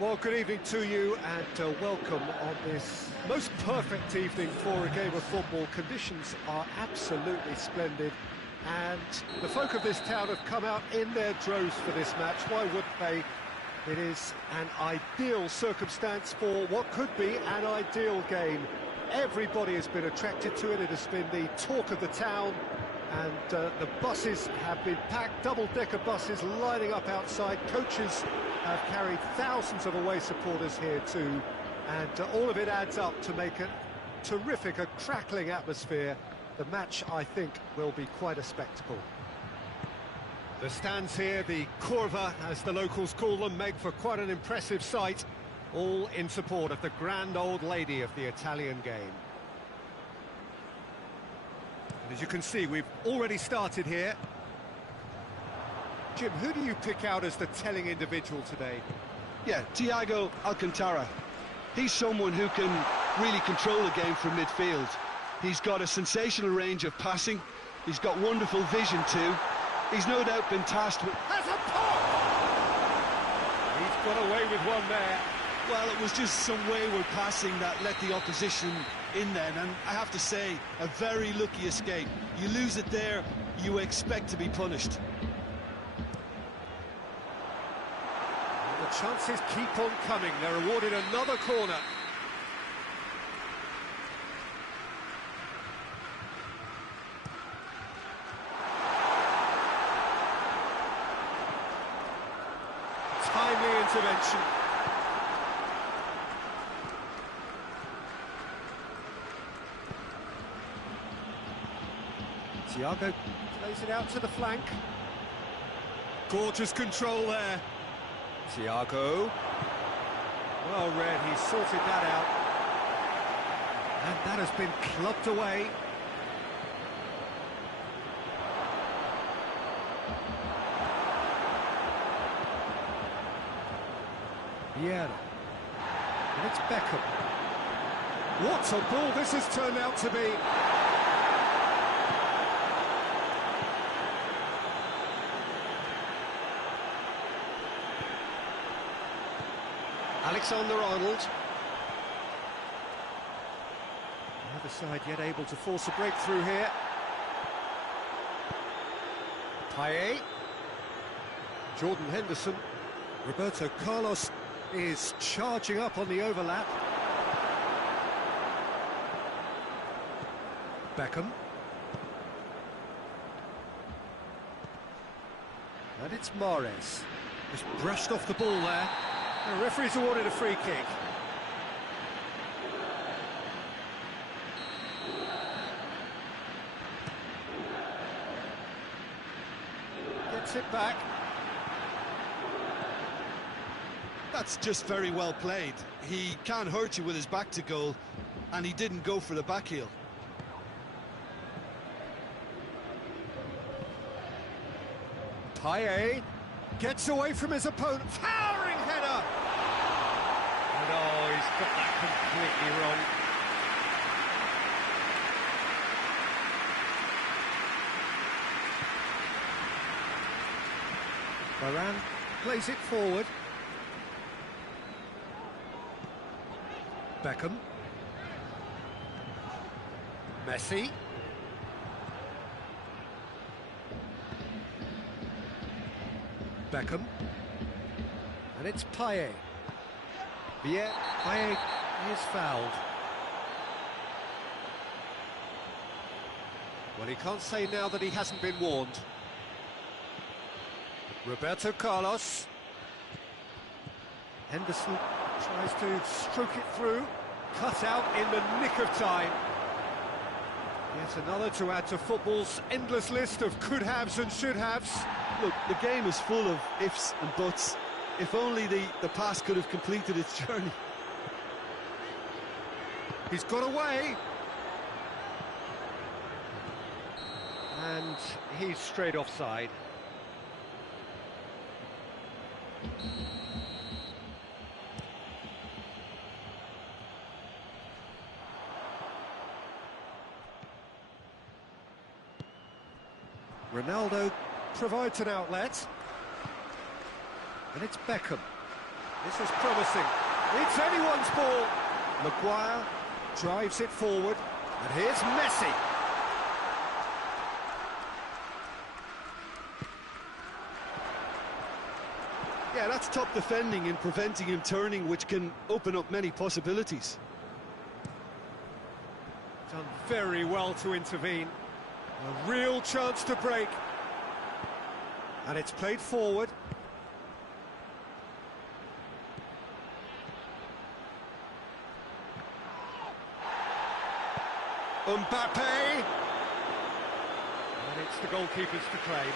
Well, good evening to you and welcome on this most perfect evening for a game of football. Conditions are absolutely splendid and the folk of this town have come out in their droves for this match. Why wouldn't they? It is an ideal circumstance for what could be an ideal game. Everybody has been attracted to it. It has been the talk of the town, and the buses have been packed, double-decker buses lining up outside. Coaches have carried thousands of away supporters here too, and all of it adds up to make a terrific, a crackling atmosphere. The match, I think, will be quite a spectacle. The stands here, the curva, as the locals call them, make for quite an impressive sight, all in support of the grand old lady of the Italian game. And as you can see, we've already started here. Jim, who do you pick out as the telling individual today? Yeah, Thiago Alcantara. He's someone who can really control the game from midfield. He's got a sensational range of passing. He's got wonderful vision too. He's no doubt been tasked with... Has a pop! He's got away with one there. Well, it was just some wayward passing that let the opposition in then, and I have to say, a very lucky escape. You lose it there, you expect to be punished. The chances keep on coming. They're awarded another corner. Timely intervention. Thiago plays it out to the flank. Gorgeous control there. Thiago. Well read, he sorted that out. And that has been clubbed away. Vieira. And it's Beckham. What a ball this has turned out to be. Alexander-Arnold. The other side yet able to force a breakthrough here. Payet. Jordan Henderson. Roberto Carlos is charging up on the overlap. Beckham. And it's Mahrez. Just brushed off the ball there. The referee's awarded a free kick. Gets it back. That's just very well played. He can't hurt you with his back to goal, and he didn't go for the back heel. Payet gets away from his opponent. Towering header! And oh, he's got that completely wrong. Varane plays it forward. Beckham. Messi. Beckham. And it's Payet. Yeah, Payet is fouled. Well, he can't say now that he hasn't been warned. Roberto Carlos. Henderson tries to stroke it through. Cut out in the nick of time. Yet another to add to football's endless list of could-haves and should-haves. Look, the game is full of ifs and buts. If only the pass could have completed its journey. He's got away. And he's straight offside. Ronaldo provides an outlet. And it's Beckham. This is promising. It's anyone's ball. Maguire drives it forward, and here's Messi. Yeah, that's top defending and preventing him turning, which can open up many possibilities. Done very well to intervene. A real chance to break. And it's played forward. Mbappe! And it's the goalkeeper's to claim.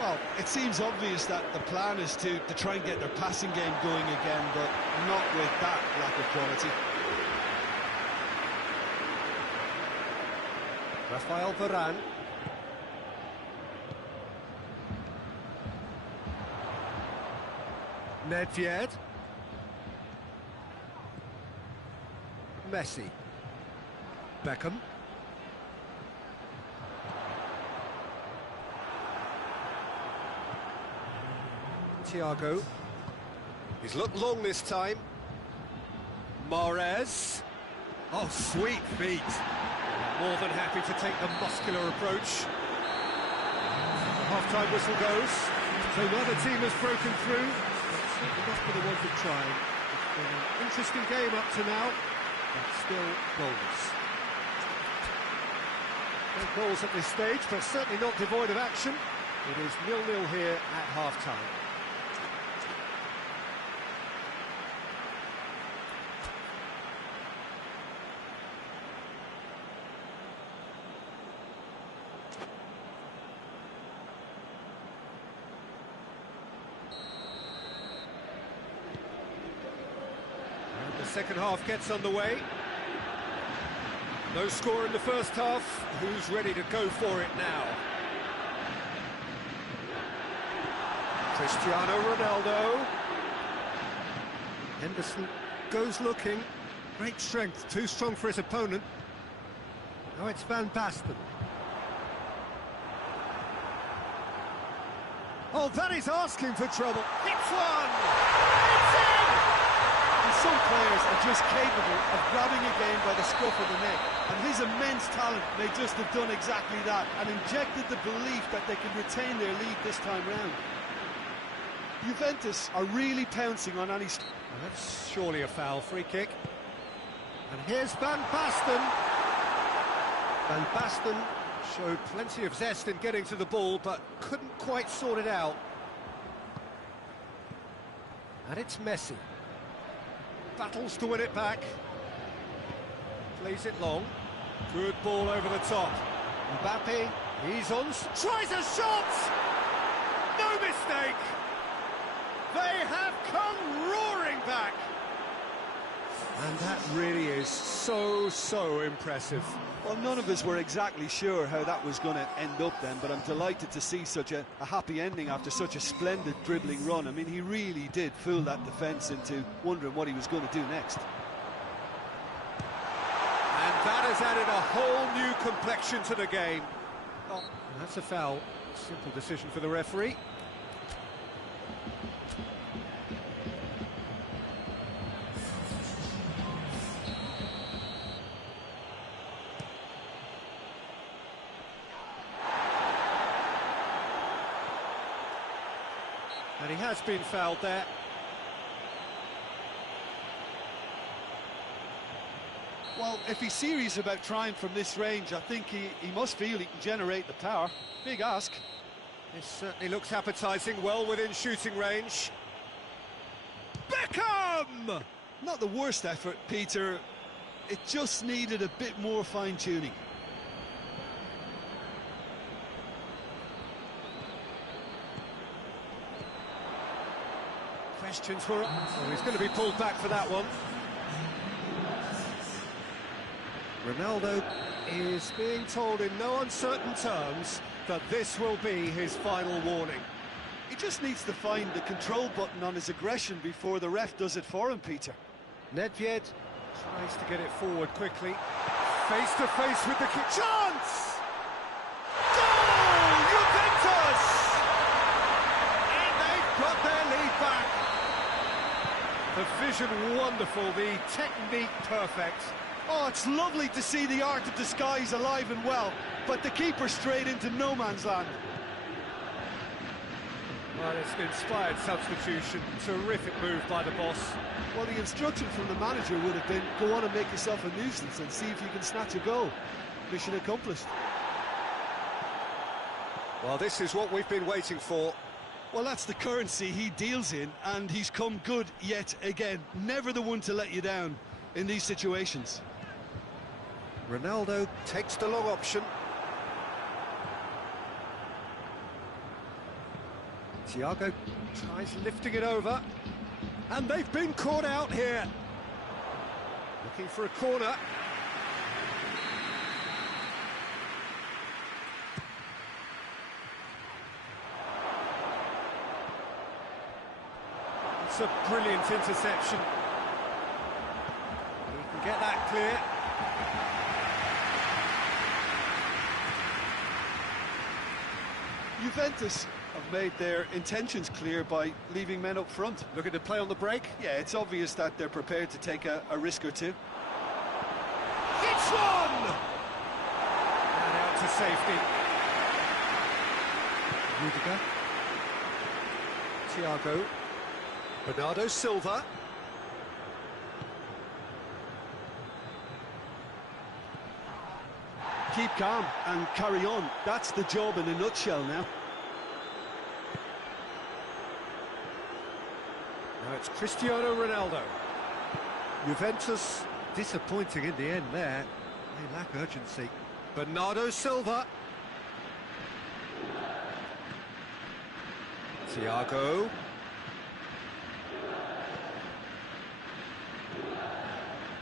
Well, it seems obvious that the plan is to try and get their passing game going again, but not with that lack of quality. Rafael Varane. Nedved. Messi. Beckham. Thiago. He's looked long this time. Mahrez. Oh, sweet feet. More than happy to take the muscular approach. The half-time whistle goes. So neither team has broken through. It's certainly not for the want of trying. It's been an interesting game up to now, but still goals. No goals at this stage, but certainly not devoid of action. It is 0-0 here at half-time. Second half gets underway. No score in the first half. Who's ready to go for it now? Cristiano Ronaldo. Henderson goes looking. Great strength, too strong for his opponent. Now it's Van Basten. Oh, that is asking for trouble. It's one! It's in! Some players are just capable of grabbing a game by the scruff of the neck, and his immense talent may just have done exactly that and injected the belief that they can retain their lead this time round. Juventus are really pouncing on any... Well, that's surely a foul. Free kick. And here's Van Basten. Van Basten showed plenty of zest in getting to the ball, but couldn't quite sort it out. And it's Messi. Battles to win it back. Plays it long. Good ball over the top. Mbappe, he's on, tries a shot! No mistake! They have come roaring back! And that really is so impressive. Well, none of us were exactly sure how that was going to end up then, but I'm delighted to see such a happy ending after such a splendid dribbling run. I mean, he really did fool that defence into wondering what he was going to do next. And that has added a whole new complexion to the game. Oh, that's a foul. Simple decision for the referee. And he has been fouled there. Well, if he's serious about trying from this range, I think he must feel he can generate the power. Big ask. This certainly looks appetising, well within shooting range. Beckham! Not the worst effort, Peter. It just needed a bit more fine-tuning. Questions for him. Oh, he's going to be pulled back for that one. Ronaldo is being told in no uncertain terms that this will be his final warning. He just needs to find the control button on his aggression before the ref does it for him, Peter. Nedved tries to get it forward quickly. Face to face with the kick. Chance! Goal! Juventus! vision wonderful, the technique perfect. Oh, it's lovely to see the art of disguise alive and well, but the keeper straight into no man's land. Well, it's an inspired substitution. Terrific move by the boss. Well, the instruction from the manager would have been, go on and make yourself a nuisance and see if you can snatch a goal. Mission accomplished. Well, this is what we've been waiting for. Well, that's the currency he deals in, and he's come good yet again. Never the one to let you down in these situations. Ronaldo takes the long option. Thiago tries lifting it over. And they've been caught out here. Looking for a corner. It's a brilliant interception. He can get that clear. Juventus have made their intentions clear by leaving men up front. Looking to play on the break. Yeah, it's obvious that they're prepared to take a risk or two. It's one! And out to safety. Rudiger. Thiago. Bernardo Silva. Keep calm and carry on. That's the job in a nutshell now. Now it's Cristiano Ronaldo. Juventus disappointing in the end there. They lack urgency. Bernardo Silva. Thiago.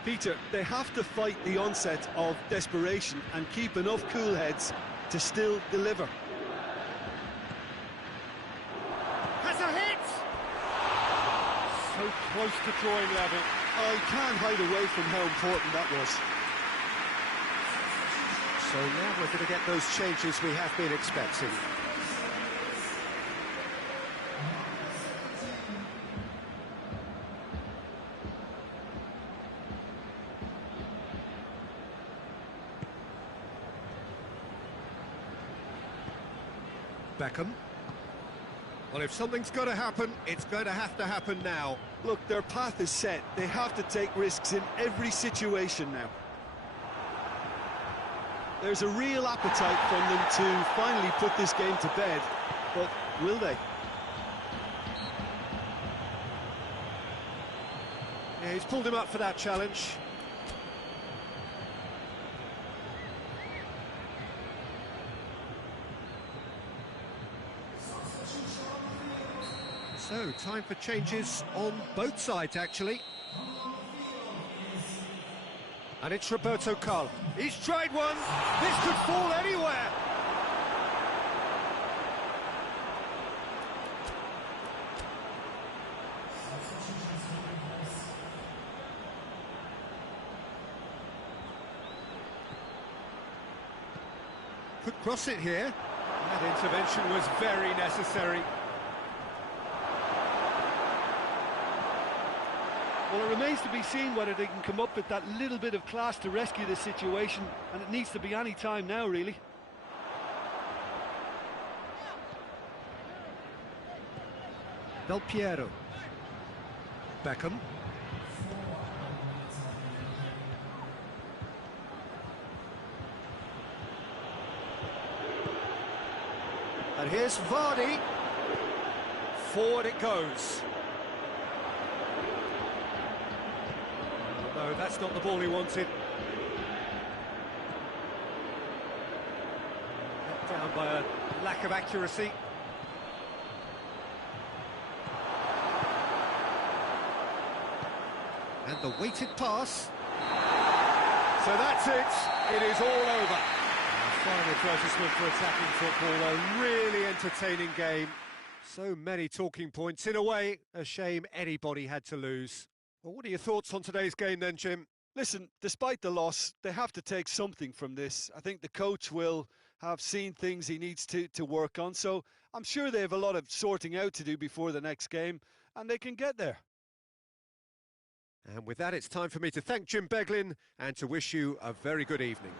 Peter, they have to fight the onset of desperation and keep enough cool heads to still deliver. Has a hit! So close to drawing level. I can't hide away from how important that was. So now we're going to get those changes we have been expecting. Beckham. Well, if something's got to happen, it's going to happen now. Look, their path is set. They have to take risks in every situation now. There's a real appetite from them to finally put this game to bed, but will they? Yeah, he's pulled him up for that challenge. So, time for changes on both sides, actually. And it's Roberto Carlos. He's tried one. This could fall anywhere. Could cross it here. That intervention was very necessary. Well, it remains to be seen whether they can come up with that little bit of class to rescue this situation, and it needs to be any time now, really. Del Piero. Beckham. And here's Vardy. Forward it goes. No, that's not the ball he wanted. Knocked down by a lack of accuracy. And the weighted pass. So that's it. It is all over. A fine advertisement for attacking football. A really entertaining game. So many talking points. In a way, a shame anybody had to lose. Well, what are your thoughts on today's game then, Jim? Listen, despite the loss, they have to take something from this. I think the coach will have seen things he needs to work on, so I'm sure they have a lot of sorting out to do before the next game, and they can get there. And with that, it's time for me to thank Jim Beglin and to wish you a very good evening.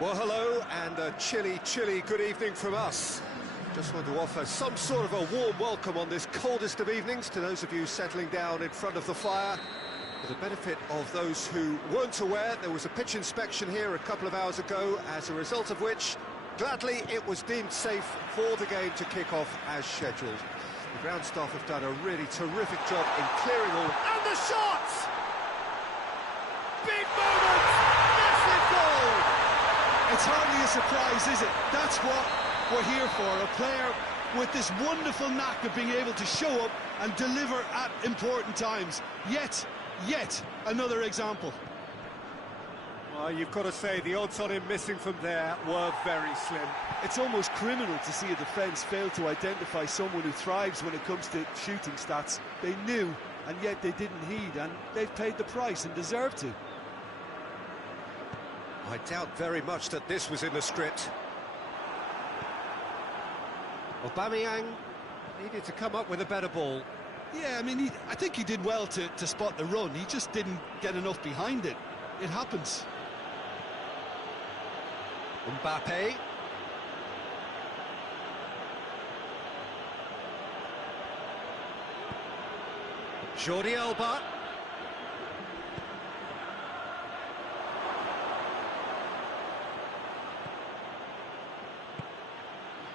Well, hello, and a chilly good evening from us. Just want to offer some sort of a warm welcome on this coldest of evenings to those of you settling down in front of the fire. For the benefit of those who weren't aware, there was a pitch inspection here a couple of hours ago, as a result of which, gladly, it was deemed safe for the game to kick off as scheduled. The ground staff have done a really terrific job in clearing all... And the shots! Big moment! Massive goal! It's hardly a surprise, is it? That's what we're here for, a player with this wonderful knack of being able to show up and deliver at important times. Yet another example. Well, you've got to say, the odds on him missing from there were very slim. It's almost criminal to see a defence fail to identify someone who thrives when it comes to shooting stats. They knew, and yet they didn't heed, and they've paid the price and deserve to. I doubt very much that this was in the script. Aubameyang needed to come up with a better ball. Yeah, I mean, I think he did well to spot the run. He just didn't get enough behind it. It happens. Mbappe. Jordi Alba.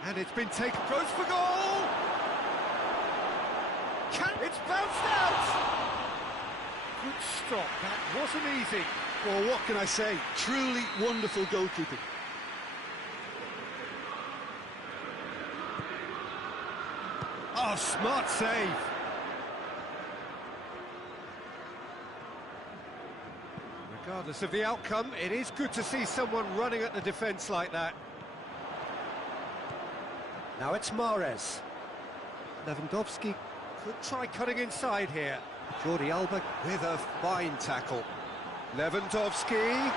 And it's been taken close for goal! It's bounced out! Good stop, that wasn't easy. Well, what can I say? Truly wonderful goalkeeping. Oh, smart save. Regardless of the outcome, it is good to see someone running at the defence like that. Now it's Mahrez. Lewandowski could try cutting inside here. Jordi Alba with a fine tackle. Lewandowski.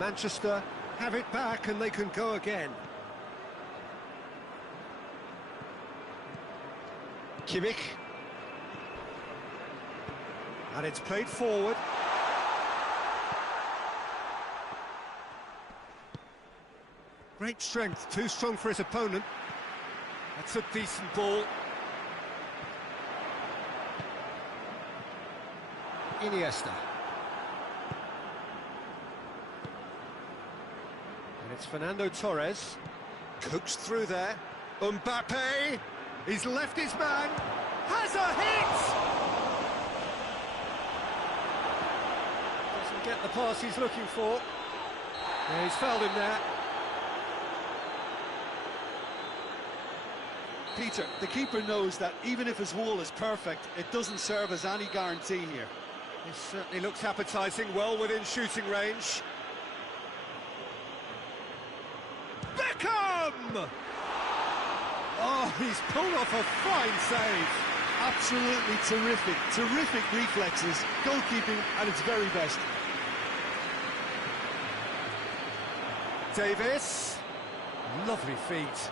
Manchester have it back and they can go again. Kimmich. And it's played forward. Great strength, too strong for his opponent. That's a decent ball. Iniesta. And it's Fernando Torres. Coaxed through there. Mbappe. He's left his man. Has a hit! Doesn't get the pass he's looking for. Yeah, he's fouled him there. Peter, the keeper knows that even if his wall is perfect, it doesn't serve as any guarantee here. This certainly looks appetising, well within shooting range. Beckham! Oh, he's pulled off a fine save. Absolutely terrific reflexes, goalkeeping at its very best. Davis, lovely feet.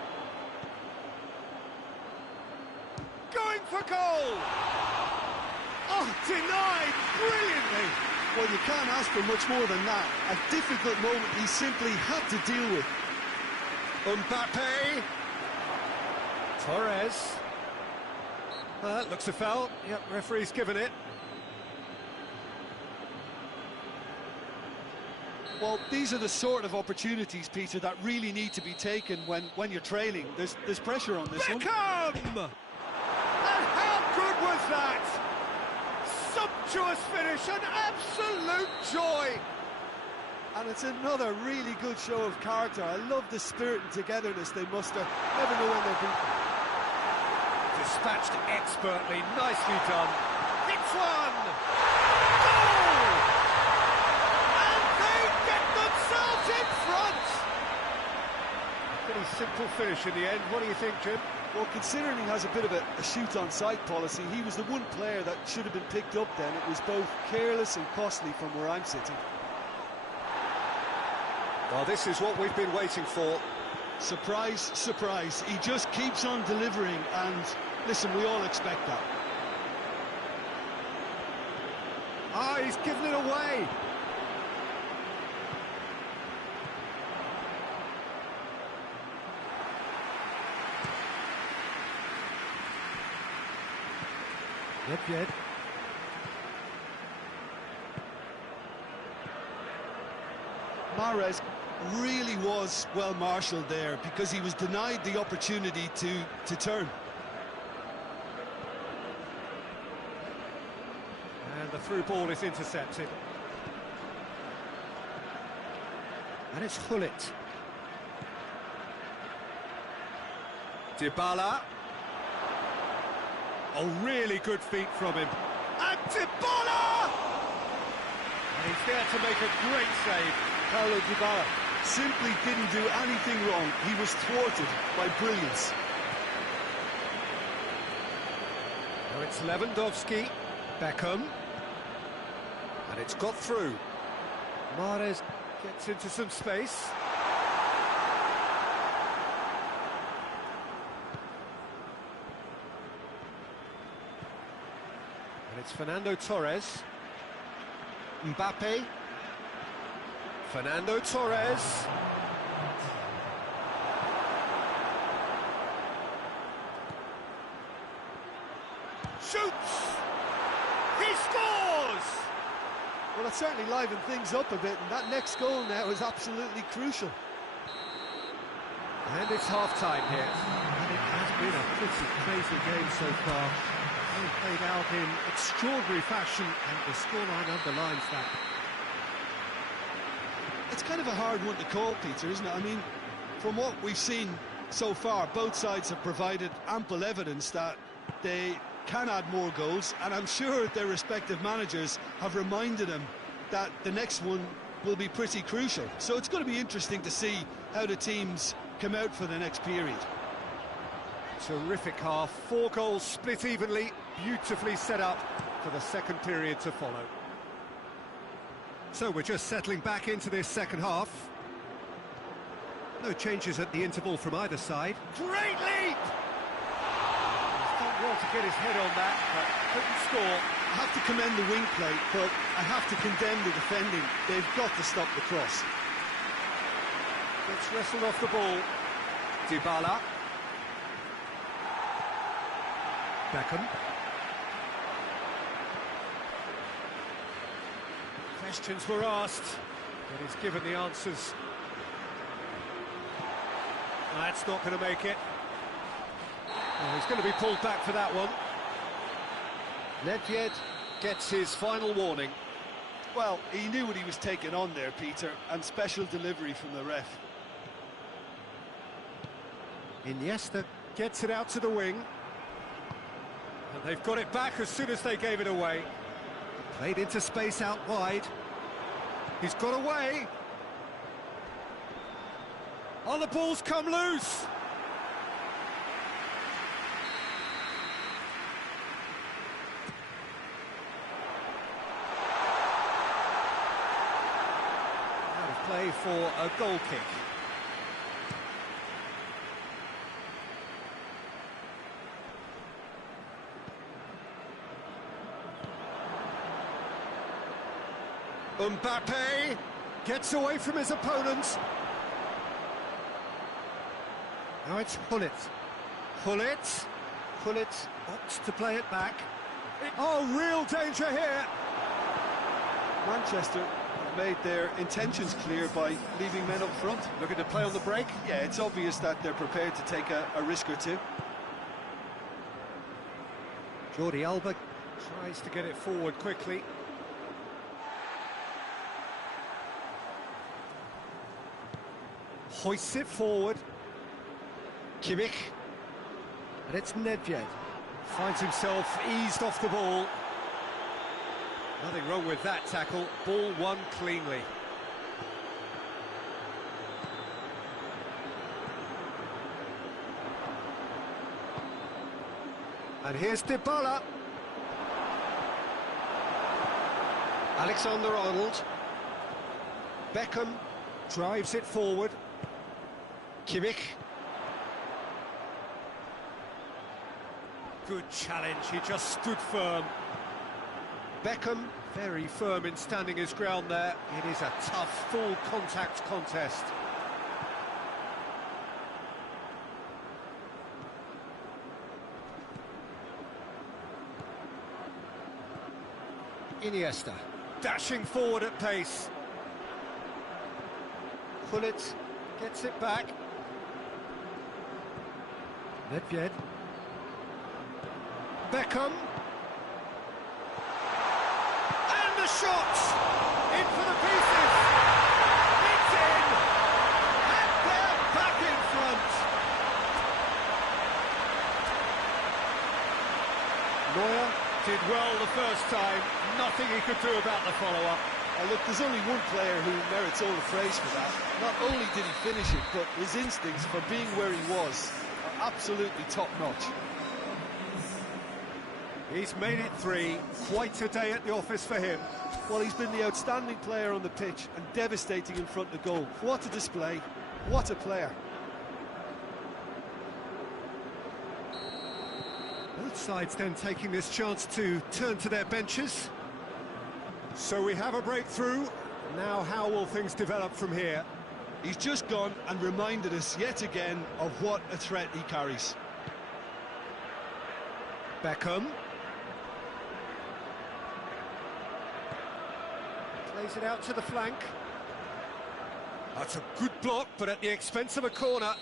Going for goal! Oh, denied brilliantly! Well, you can't ask for much more than that. A difficult moment he simply had to deal with. Mbappe. Torres. That looks a foul. Yep, referee's given it. Well, these are the sort of opportunities, Peter, that really need to be taken when you're trailing. There's pressure on this Beckham! one. And how good was that? Sumptuous finish, an absolute joy! And it's another really good show of character. I love the spirit and togetherness they muster. Never know when they'll be... Dispatched expertly, nicely done. Hits one! Goal! And they get themselves in front! Pretty simple finish in the end. What do you think, Jim? Well, considering he has a bit of a shoot-on-sight policy, he was the one player that should have been picked up then. It was both careless and costly from where I'm sitting. Well, this is what we've been waiting for. Surprise, surprise. He just keeps on delivering, and listen, we all expect that. Ah, he's given it away. Yep. Mahrez really was well marshalled there because he was denied the opportunity to turn. And the through ball is intercepted. And it's Hullet. Dybala. Oh, really good feet from him. And Dybala! And he's there to make a great save. Paulo Dybala simply didn't do anything wrong. He was thwarted by brilliance. Now it's Lewandowski. Beckham. And it's got through. Mahrez gets into some space. And it's Fernando Torres. Mbappe. Fernando Torres. Shoots! He scores! Well, it certainly livened things up a bit, and that next goal now is absolutely crucial. And it's half-time here. And it has been a pretty crazy game so far. They played out in extraordinary fashion, and the scoreline underlines that. It's kind of a hard one to call, Peter, isn't it? I mean, from what we've seen so far, both sides have provided ample evidence that they can add more goals, and I'm sure their respective managers have reminded them that the next one will be pretty crucial. So it's going to be interesting to see how the teams come out for the next period. Terrific half, 4 goals split evenly, beautifully set up for the second period to follow. So we're just settling back into this second half. No changes at the interval from either side. Great leap! He's done well to get his head on that, but couldn't score. I have to commend the wing play, but I have to condemn the defending. They've got to stop the cross. Gets wrestled off the ball. Dybala. Beckham. Questions were asked, but he's given the answers. That's not going to make it. Oh, he's going to be pulled back for that one. Nedved gets his final warning. Well, he knew what he was taking on there, Peter, and special delivery from the ref. Iniesta gets it out to the wing. And they've got it back as soon as they gave it away. Played into space out wide. He's got away. Oh, the ball's come loose. Out of play for a goal kick. Mbappe gets away from his opponent. Now it's Hullet. Hullet opts to play it back. Oh, real danger here. Manchester made their intentions clear by leaving men up front. Looking to play on the break. Yeah, it's obvious that they're prepared to take a risk or two. Jordi Alba tries to get it forward quickly. Hoists it forward. Kimmich. And it's Nedved. Finds himself eased off the ball. Nothing wrong with that tackle. Ball won cleanly. And here's Dybala. Alexander-Arnold. Beckham drives it forward. Kimmich. Good challenge, he just stood firm. Beckham Very firm in standing his ground there. It is a tough, full contact contest. Iniesta, dashing forward at pace. Gullit gets it back. Nedved. Beckham. And the shot! In for the pieces! It's in! And they're back in front! Neuer did well the first time. Nothing he could do about the follow-up. Look, there's only one player who merits all the praise for that. Not only did he finish it, but his instincts for being where he was are absolutely top-notch. He's made it 3. Quite a day at the office for him. Well, he's been the outstanding player on the pitch and devastating in front of goal. What a display. What a player. Both sides then taking this chance to turn to their benches. So we have a breakthrough. Now how will things develop from here? He's just gone and reminded us yet again of what a threat he carries. Beckham. Plays it out to the flank. That's a good block, but at the expense of a corner.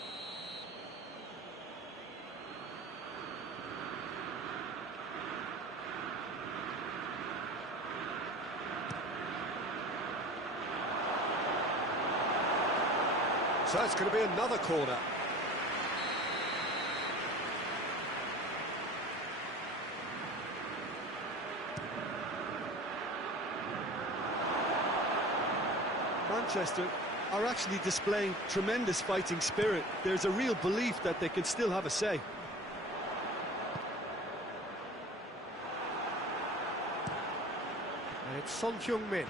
So it's going to be another corner. Manchester are actually displaying tremendous fighting spirit. There's a real belief that they can still have a say. And it's Son Heung-min.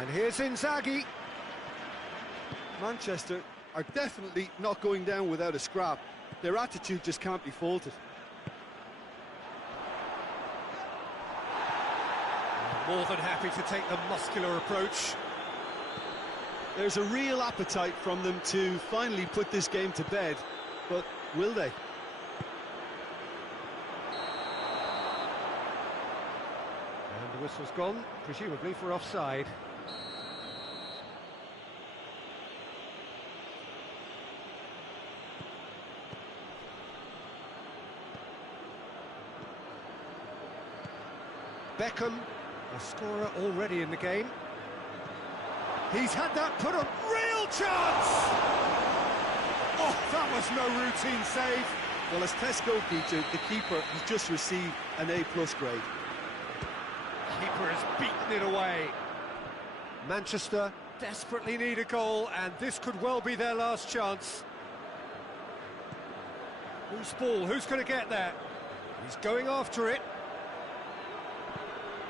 And here's Inzaghi. Manchester are definitely not going down without a scrap. Their attitude just can't be faulted. More than happy to take the muscular approach. There's a real appetite from them to finally put this game to bed, but will they? And the whistle's gone, presumably for offside. Beckham, a scorer already in the game. He's had that put on. Real chance! Oh, that was no routine save. Well, as test goalkeeper, the keeper has just received an A+ grade. Keeper has beaten it away. Manchester desperately need a goal, and this could well be their last chance. Who's ball? Who's going to get there? He's going after it.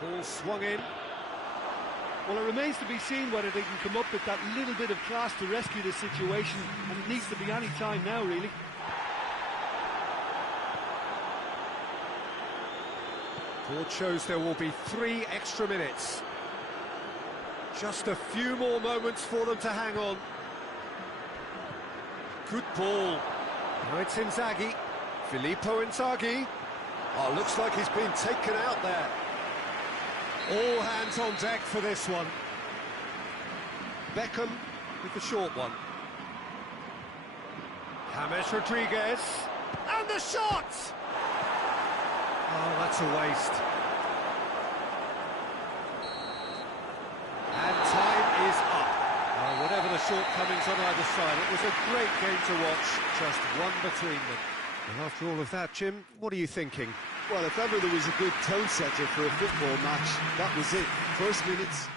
Ball swung in. Well, it remains to be seen whether they can come up with that little bit of class to rescue the situation, and it needs to be any time now, really. Board shows there will be 3 extra minutes. Just a few more moments for them to hang on. Good ball. Now it's Inzaghi. Filippo Inzaghi. Oh, looks like he's been taken out there. All hands on deck for this one. Beckham with the short one. James Rodriguez. And the shot! Oh, that's a waste. And time is up. Whatever the shortcomings on either side, it was a great game to watch, just one between them. And after all of that, Jim, what are you thinking? Well, if ever there was a good tone setter for a football match, that was it. First minutes.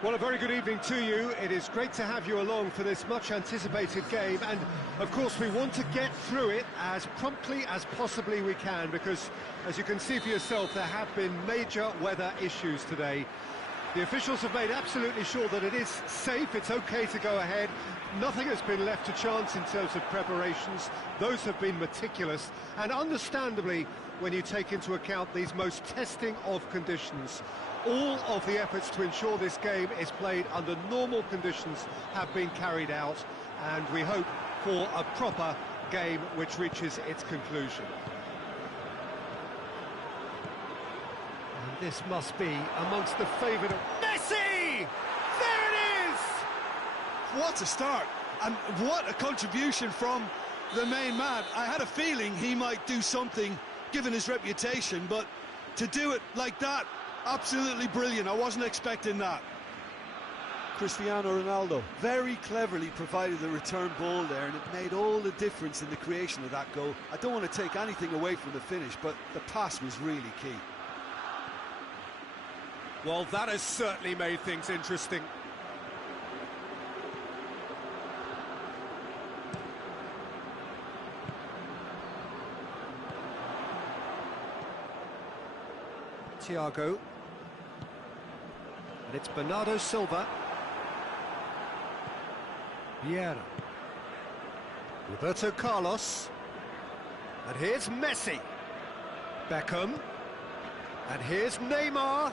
Well, a very good evening to you. It is great to have you along for this much-anticipated game, and of course we want to get through it as promptly as possibly we can, because, as you can see for yourself, there have been major weather issues today. The officials have made absolutely sure that it is safe, it's okay to go ahead. Nothing has been left to chance in terms of preparations. Those have been meticulous, and understandably, when you take into account these most testing of conditions, all of the efforts to ensure this game is played under normal conditions have been carried out, and we hope for a proper game which reaches its conclusion. And this must be amongst the favourite of Messi! There it is! What a start, and what a contribution from the main man. I had a feeling he might do something given his reputation, but to do it like that, absolutely brilliant. I wasn't expecting that. Cristiano Ronaldo very cleverly provided the return ball there, and it made all the difference in the creation of that goal. I don't want to take anything away from the finish, but the pass was really key. Well, that has certainly made things interesting. Thiago. And it's Bernardo Silva. Vieira. Roberto Carlos. And here's Messi. Beckham. And here's Neymar.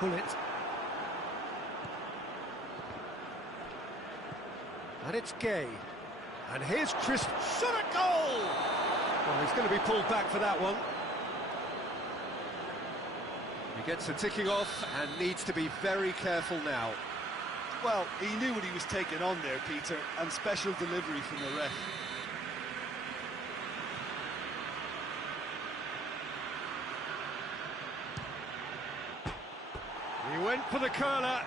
Bullet. And it's Gay. And here's Chris. Shot a goal! Well, he's going to be pulled back for that one. He gets the ticking off and needs to be very careful now. Well, he knew what he was taking on there, Peter, and special delivery from the ref. He went for the curler.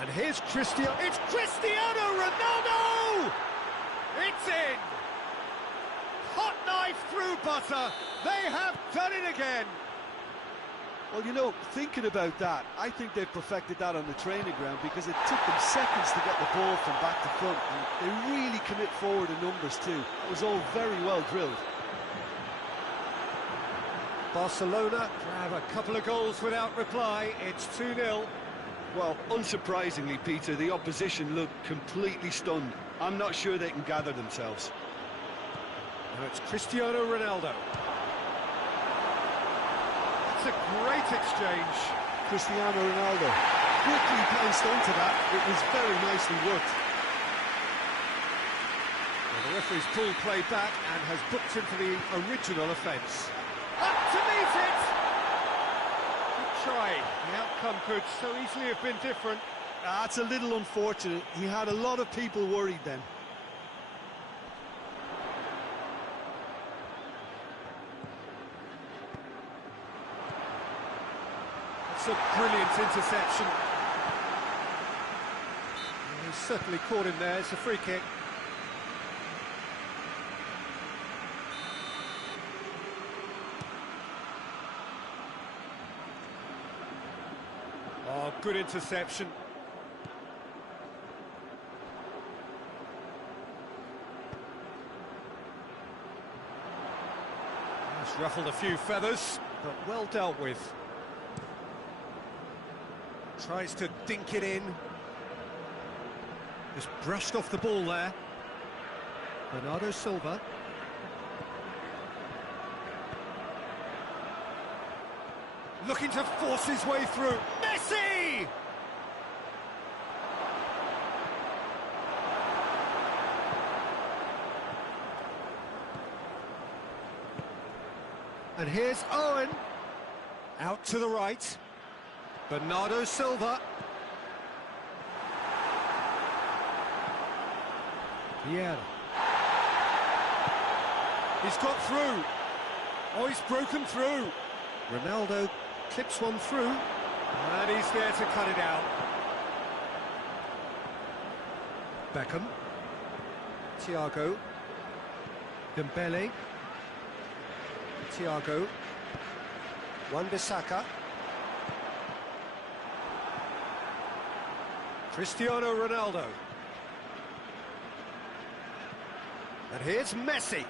And here's Cristiano. It's Cristiano Ronaldo! It's in! Hot knife through butter. They have done it again. Well, you know, thinking about that, I think they've perfected that on the training ground, because it took them seconds to get the ball from back to front, and they really commit forward in numbers too. It was all very well drilled. Barcelona have a couple of goals without reply. It's 2-0. Well, unsurprisingly, Peter, the opposition looked completely stunned. I'm not sure they can gather themselves. Now it's Cristiano Ronaldo. It's a great exchange. Cristiano Ronaldo Quickly pounced onto that. It was very nicely worked. Well, the referee's pulled play back and has booked him for the original offence. Up to meet it! Try. The outcome could so easily have been different. That's a little unfortunate. He had a lot of people worried then. It's a brilliant interception. He's certainly caught him there. It's a free kick. Oh, good interception. It's ruffled a few feathers, but well dealt with. Tries to dink it in. Just brushed off the ball there. Bernardo Silva. Looking to force his way through. Messi! And here's Owen. Out to the right. Bernardo Silva. Vieira. He's got through. Oh, he's broken through. Ronaldo clips one through. And he's there to cut it out. Beckham. Thiago. Dembele. Thiago. Wan-Bissaka. Cristiano Ronaldo. And here's Messi.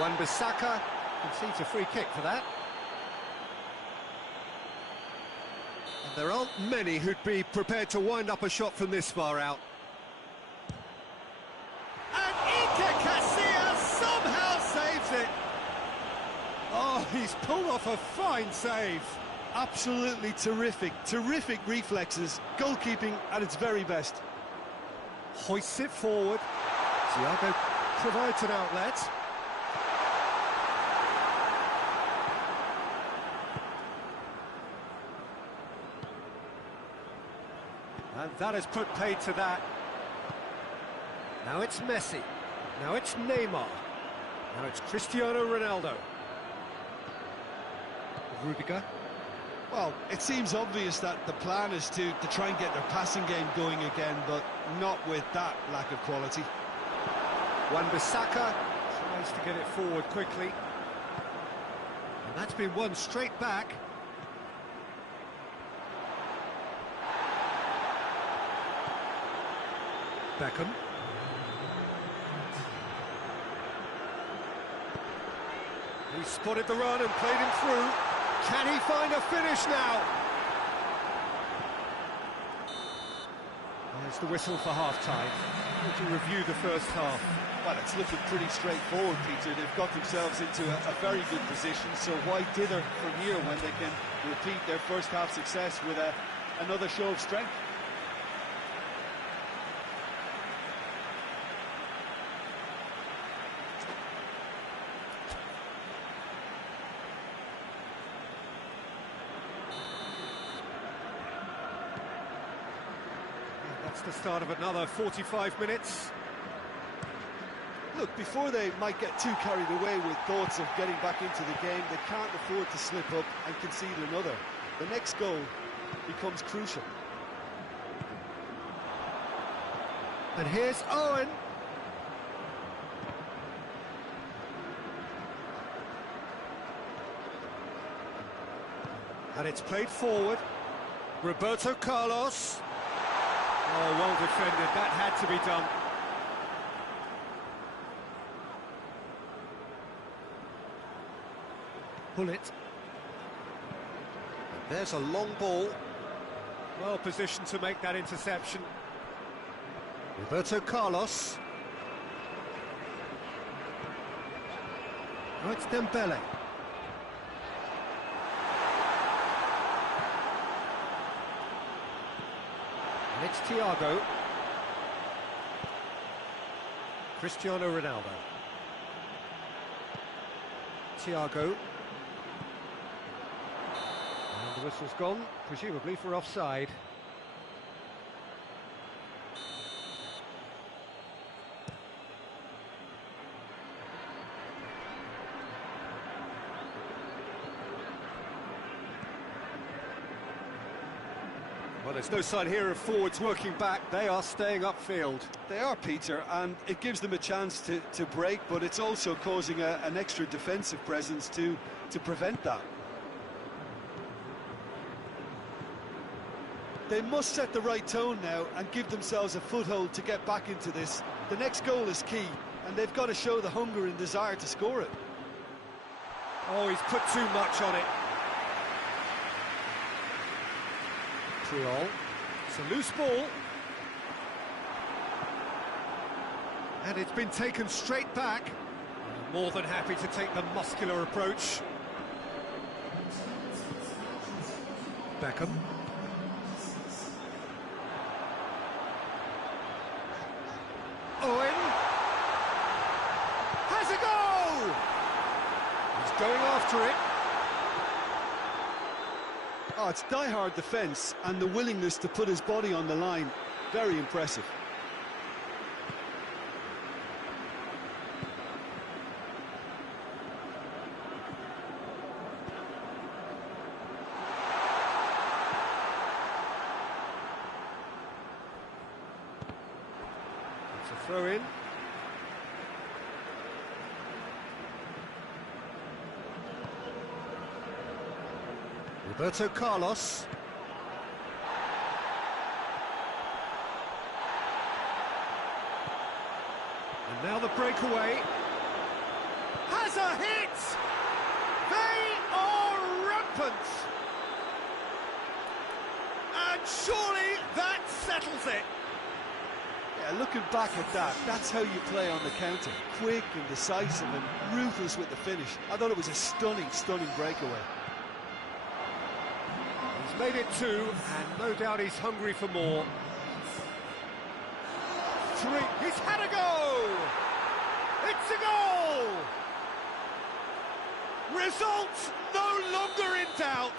Wan-Bissaka concedes a free kick for that. And there aren't many who'd be prepared to wind up a shot from this far out. And Iker Casillas somehow saves it. Oh, he's pulled off a fine save. Absolutely terrific reflexes, goalkeeping at its very best. Hoists it forward. Thiago provides an outlet. And that has put paid to that. Now it's Messi. Now it's Neymar. Now it's Cristiano Ronaldo. Rudiger. Well, it seems obvious that the plan is to try and get their passing game going again, but not with that lack of quality. Wan-Bissaka tries to get it forward quickly. And that's been won straight back. Beckham. He spotted the run and played him through. Can he find a finish now? There's the whistle for half-time. To review the first half. Well, it's looking pretty straightforward, Peter. They've got themselves into a very good position, so why dither from here when they can repeat their first half success with another show of strength? That's the start of another 45 minutes. Look, before they might get too carried away with thoughts of getting back into the game, they can't afford to slip up and concede another. The next goal becomes crucial. And here's Owen. And it's played forward. Roberto Carlos. Oh, well defended. That had to be done. Pull it. And there's a long ball. Well positioned to make that interception. Roberto Carlos. Oh, it's Dembele. And it's Thiago. Cristiano Ronaldo. Thiago. And the whistle's gone, presumably for offside. Well, there's no sign here of forwards working back. They are staying upfield. They are, Peter, and it gives them a chance to break, but it's also causing an extra defensive presence to prevent that. They must set the right tone now and give themselves a foothold to get back into this. The next goal is key, and they've got to show the hunger and desire to score it. Oh, he's put too much on it. Triol. It's a loose ball. And it's been taken straight back. More than happy to take the muscular approach. Beckham. Owen. Has a goal! He's going after it. Oh, it's die-hard defence and the willingness to put his body on the line. Very impressive. a throw in. Roberto Carlos. And now the breakaway. Has a hit! They are rampant! And surely that settles it. Yeah, looking back at that, that's how you play on the counter. Quick and decisive and ruthless with the finish. I thought it was a stunning, stunning breakaway. He's made it 2, and no doubt he's hungry for more. 3, he's had a go! It's a goal! Result no longer in doubt.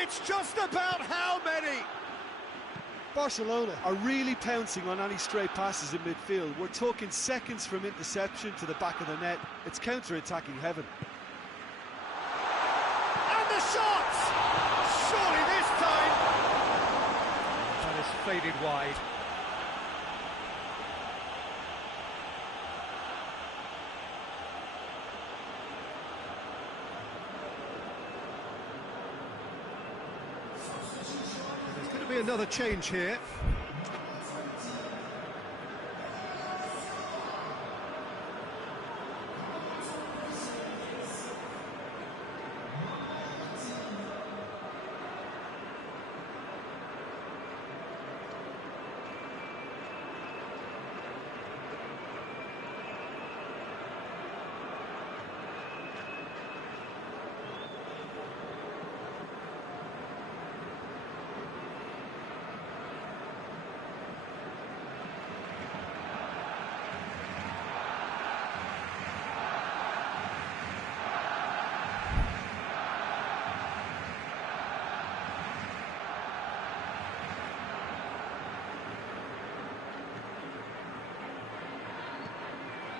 It's just about how many. Barcelona are really pouncing on any stray passes in midfield. We're talking seconds from interception to the back of the net. It's counter-attacking heaven. And the shot! Surely this time! That is faded wide. There's going to be another change here.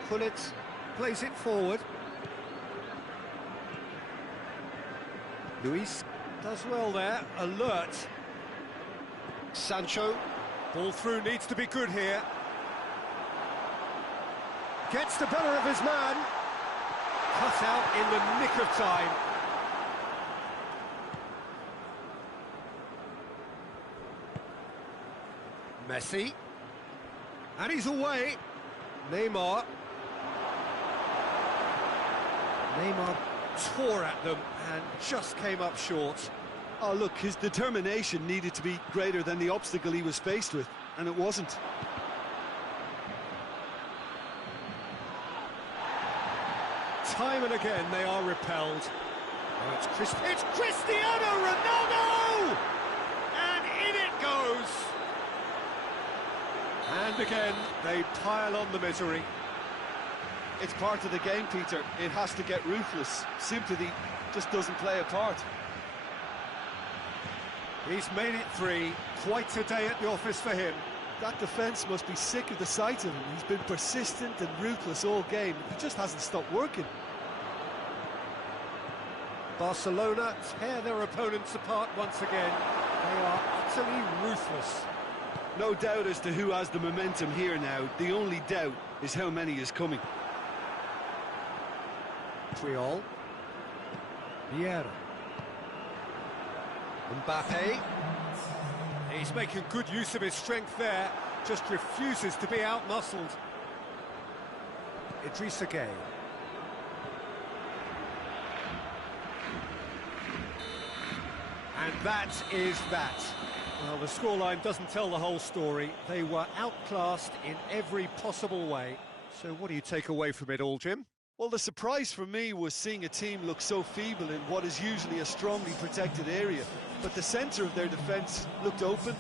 Pullet plays it forward. Luis does well there, alert. Sancho, ball through, needs to be good here. Gets the better of his man. Cut out in the nick of time. Messi. And he's away. Neymar tore at them and just came up short. Oh, look, his determination needed to be greater than the obstacle he was faced with, and it wasn't. Time and again they are repelled. Oh, it's Cristiano Ronaldo! And in it goes! And again, they pile on the misery. It's part of the game, Peter. It has to get ruthless. Sympathy just doesn't play a part. He's made it 3. Quite a day at the office for him. That defence must be sick of the sight of him. He's been persistent and ruthless all game. He just hasn't stopped working. Barcelona tear their opponents apart once again. They are utterly ruthless. No doubt as to who has the momentum here now. The only doubt is how many is coming. Triol. Vieira. Mbappe. He's making good use of his strength there. Just refuses to be outmuscled. Idrissa Gueye. And that is that. Well, the scoreline doesn't tell the whole story. They were outclassed in every possible way. So what do you take away from it all, Jim? Well, the surprise for me was seeing a team look so feeble in what is usually a strongly protected area. But the centre of their defence looked open.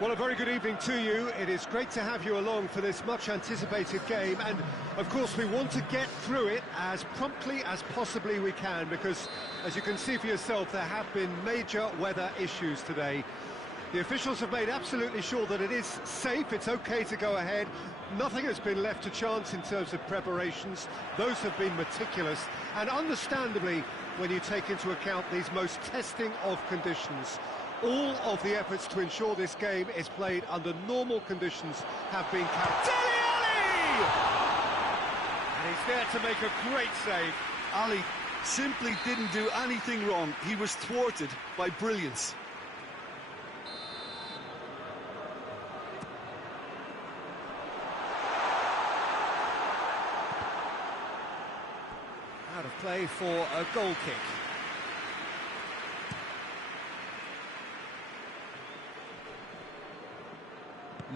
Well, a very good evening to you. It is great to have you along for this much-anticipated game, and of course we want to get through it as promptly as possibly we can, because, as you can see for yourself, there have been major weather issues today. The officials have made absolutely sure that it is safe, it's okay to go ahead. Nothing has been left to chance in terms of preparations. Those have been meticulous, and understandably, when you take into account these most testing of conditions, all of the efforts to ensure this game is played under normal conditions have been carried. And he's there to make a great save. Ali simply didn't do anything wrong. He was thwarted by brilliance. Out of play for a goal kick.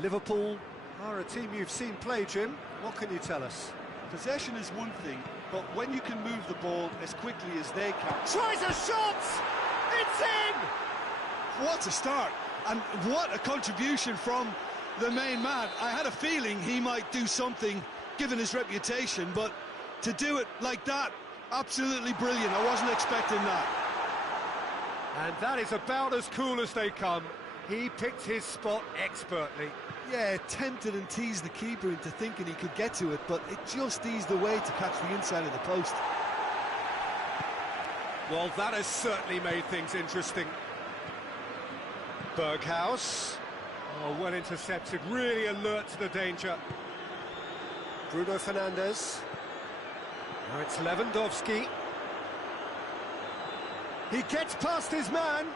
Liverpool are a team you've seen play, Jim. What can you tell us? Possession is one thing, but when you can move the ball as quickly as they can... Tries a shot! It's in! What a start, and what a contribution from the main man. I had a feeling he might do something, given his reputation, but to do it like that, absolutely brilliant. I wasn't expecting that. And that is about as cool as they come. He picked his spot expertly. Yeah, tempted and teased the keeper into thinking he could get to it, but it just eased away to catch the inside of the post. Well, that has certainly made things interesting. Berghaus. Oh, well intercepted, really alert to the danger. Bruno Fernandes. Now it's Lewandowski. He gets past his man.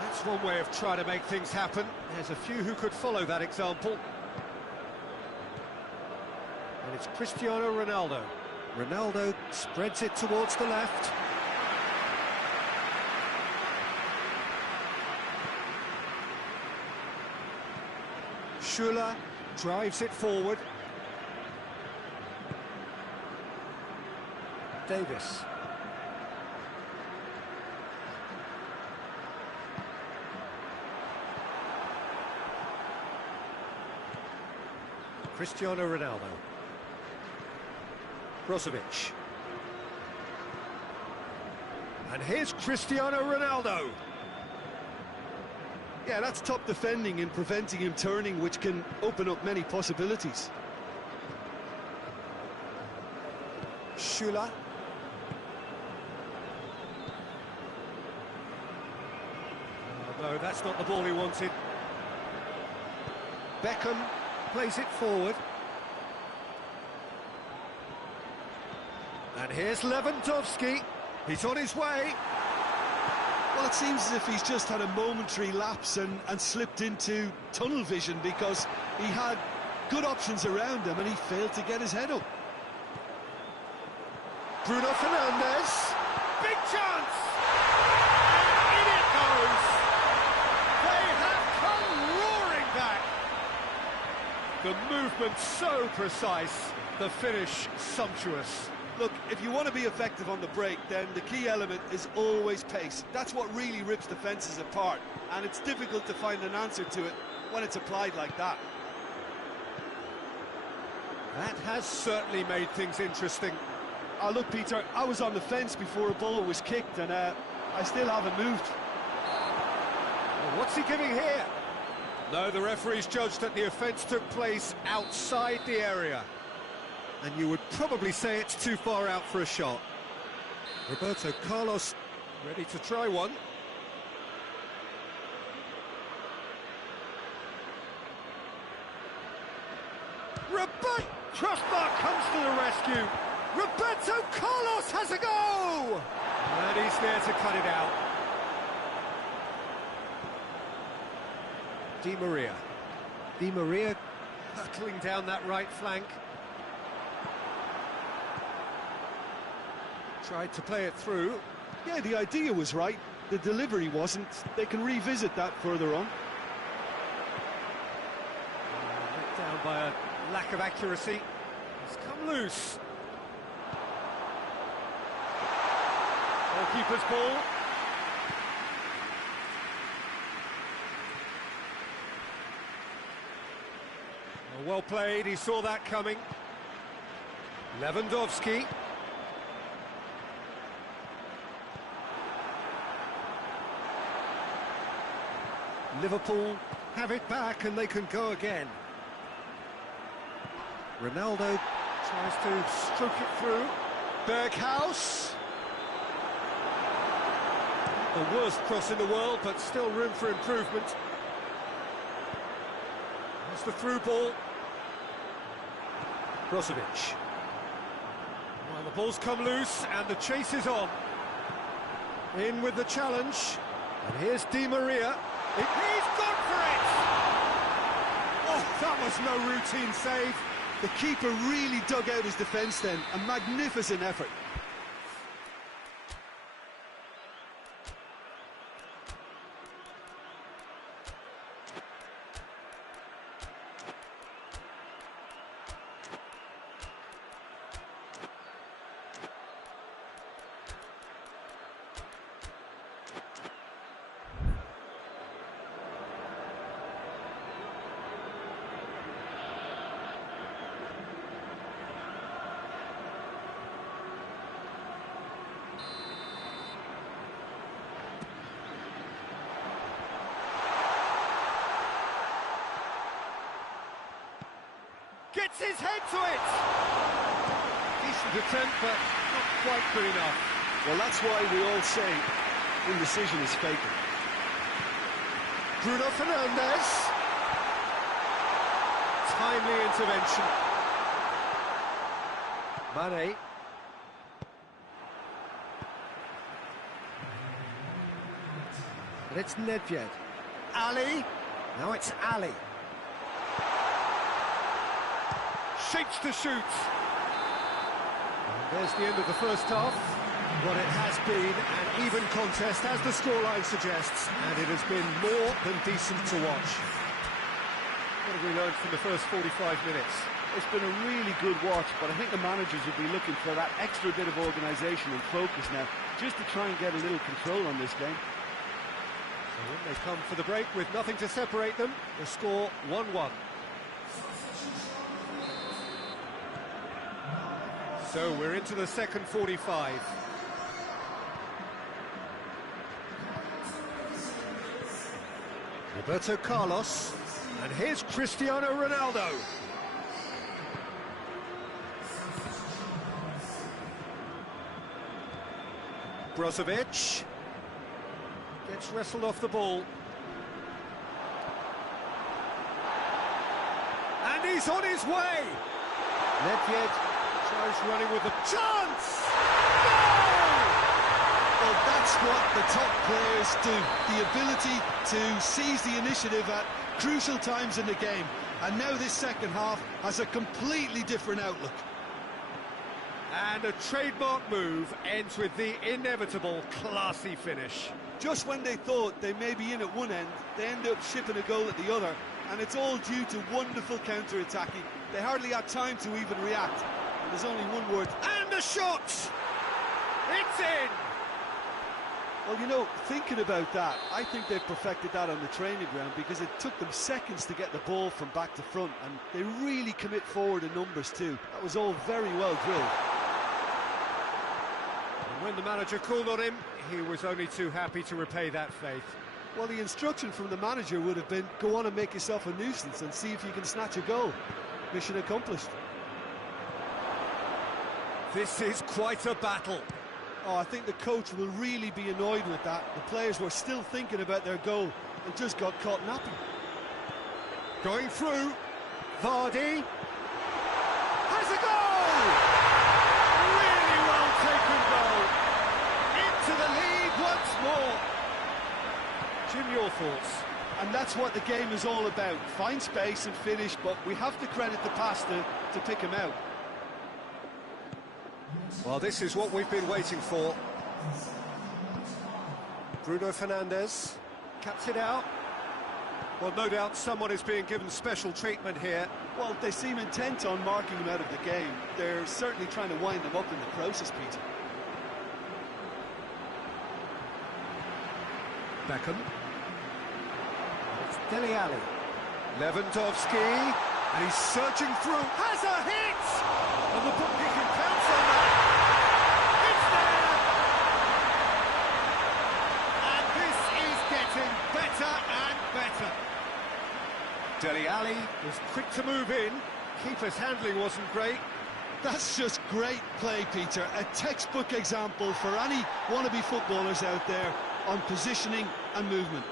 That's one way of trying to make things happen. There's a few who could follow that example. And it's Cristiano Ronaldo. Ronaldo spreads it towards the left. Schüller Drives it forward. Davis. Cristiano Ronaldo. Brozovic. And here's Cristiano Ronaldo. Yeah, that's top defending and preventing him turning, which can open up many possibilities. Schüller. Oh, no, that's not the ball he wanted. Beckham plays it forward. And here's Lewandowski. He's on his way. Well, it seems as if he's just had a momentary lapse and slipped into tunnel vision, because he had good options around him and he failed to get his head up. Bruno Fernandes. Big chance! And in it goes! They have come roaring back! The movement so precise, the finish sumptuous. Look, if you want to be effective on the break, then the key element is always pace. That's what really rips defences apart, and it's difficult to find an answer to it when it's applied like that. That has certainly made things interesting. Oh, look, Peter, I was on the fence before a ball was kicked, and I still haven't moved. Well, what's he giving here? No, the referee's judged that the offence took place outside the area. And you would probably say it's too far out for a shot. Roberto Carlos ready to try one. Crossbar comes to the rescue. Roberto Carlos has a go! And he's there to cut it out. Di Maria. Di Maria hurtling down that right flank. Tried to play it through. Yeah, the idea was right, the delivery wasn't. They can revisit that further on. Let down by a lack of accuracy. It's come loose. Goalkeeper's ball. Well played, he saw that coming. Lewandowski. Liverpool have it back and they can go again. Ronaldo tries to stroke it through. Berghaus. The worst cross in the world, but still room for improvement. That's the through ball. Brozovic. Well, the ball's come loose and the chase is on. In with the challenge. And here's Di Maria. He's gone for it! Oh, that was no routine save. The keeper really dug out his defence then. A magnificent effort. Gets his head to it! Decent attempt, but not quite good enough. Well, that's why we all say indecision is fatal. Bruno Fernandes. Timely intervention. Mane. And it's Nedved. Ali. Now it's Ali. Shapes to shoot. And there's the end of the first half. What it has been an even contest, as the scoreline suggests, and it has been more than decent to watch. What have we learned from the first 45 minutes? It's been a really good watch, but I think the managers will be looking for that extra bit of organisation and focus now, just to try and get a little control on this game. So when they come for the break with nothing to separate them, the score 1-1. So we're into the second 45. Roberto Carlos, and here's Cristiano Ronaldo. Brozovic gets wrestled off the ball. And he's on his way! Nedved tries running with a chance! Goal! Well, that's what the top players do. The ability to seize the initiative at crucial times in the game. And now this second half has a completely different outlook. And a trademark move ends with the inevitable classy finish. Just when they thought they may be in at one end, they end up shipping a goal at the other, and it's all due to wonderful counter-attacking. They hardly had time to even react. And there's only one word. And the shot! It's in! Well, you know, thinking about that, I think they've perfected that on the training ground, because it took them seconds to get the ball from back to front, and they really commit forward in numbers too. That was all very well drilled. And when the manager called on him, he was only too happy to repay that faith. Well, the instruction from the manager would have been, go on and make yourself a nuisance and see if you can snatch a goal. Mission accomplished. This is quite a battle. Oh, I think the coach will really be annoyed with that. The players were still thinking about their goal and just got caught napping. Going through, Vardy has a goal! Really well taken goal. Into the lead once more. Jim, your thoughts? And that's what the game is all about. Find space and finish, but we have to credit the passer to pick him out. Well, this is what we've been waiting for. Bruno Fernandes cuts it out. Well, no doubt someone is being given special treatment here. Well, they seem intent on marking him out of the game. They're certainly trying to wind him up in the process, Peter. Beckham. It's Dele Alli. Lewandowski. And he's surging through. Has a hit! And the bookkeeper counts on that. It's there! And this is getting better and better. Dele Alli was quick to move in. Keeper's handling wasn't great. That's just great play, Peter. A textbook example for any wannabe footballers out there on positioning and movement.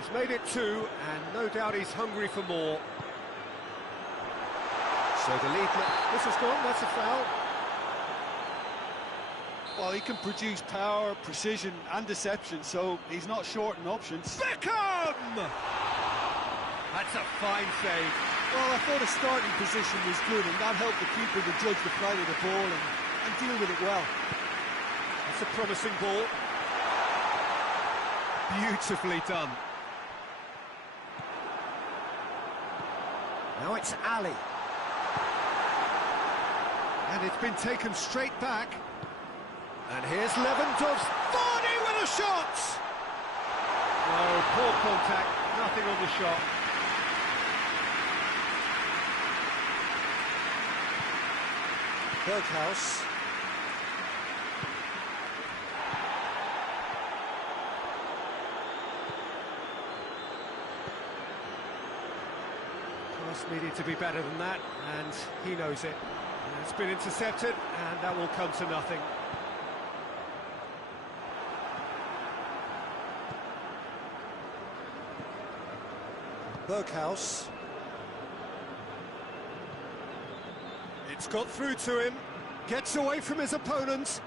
He's made it two, and no doubt he's hungry for more. So the lead... This has gone, that's a foul. Well, he can produce power, precision and deception, so he's not short in options. Beckham! That's a fine save. Well, I thought his starting position was good, and that helped the keeper to judge the flight of the ball and deal with it well. That's a promising ball. Beautifully done. Now it's Ali. And it's been taken straight back. And here's Lewandowski. Vardy with a shot! No, poor contact, nothing on the shot. Berghaus. Needed to be better than that, and he knows it. And it's been intercepted, and that will come to nothing. Berghaus. It's got through to him, gets away from his opponent.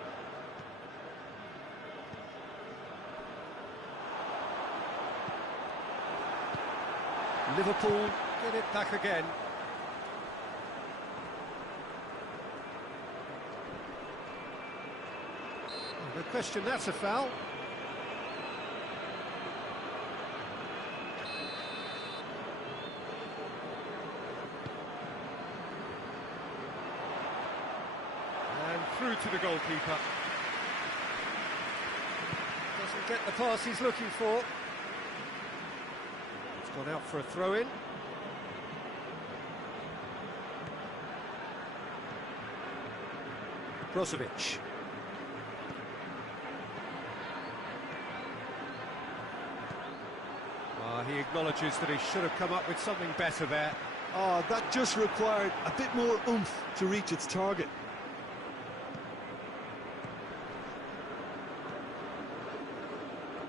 Liverpool get it back again. No question, that's a foul. through to the goalkeeper. Doesn't get the pass he's looking for. It's gone out for a throw-in. Brozovic. He acknowledges that he should have come up with something better there. Oh, that just required a bit more oomph to reach its target.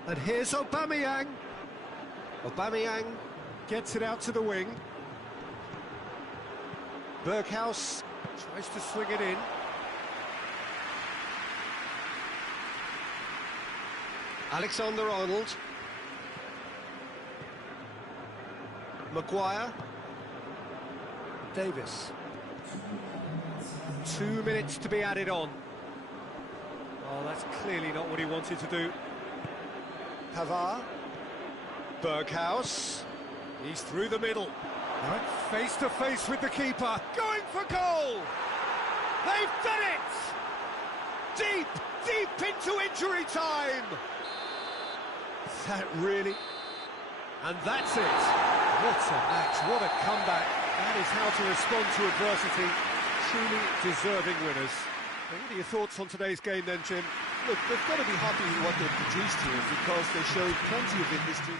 And here's Aubameyang. Aubameyang gets it out to the wing. Berghaus tries to swing it in. Alexander-Arnold. Maguire. Davis. 2 minutes to be added on. Oh, that's clearly not what he wanted to do. Hahaa. Berghaus. He's through the middle. Right, face to face with the keeper. Going for goal! They've done it! Deep, deep into injury time! That really... And that's it. What a match, what a comeback. That is how to respond to adversity. Truly deserving winners. And what are your thoughts on today's game then, Jim? Look, they've got to be happy with what they've produced here because they showed plenty of industry.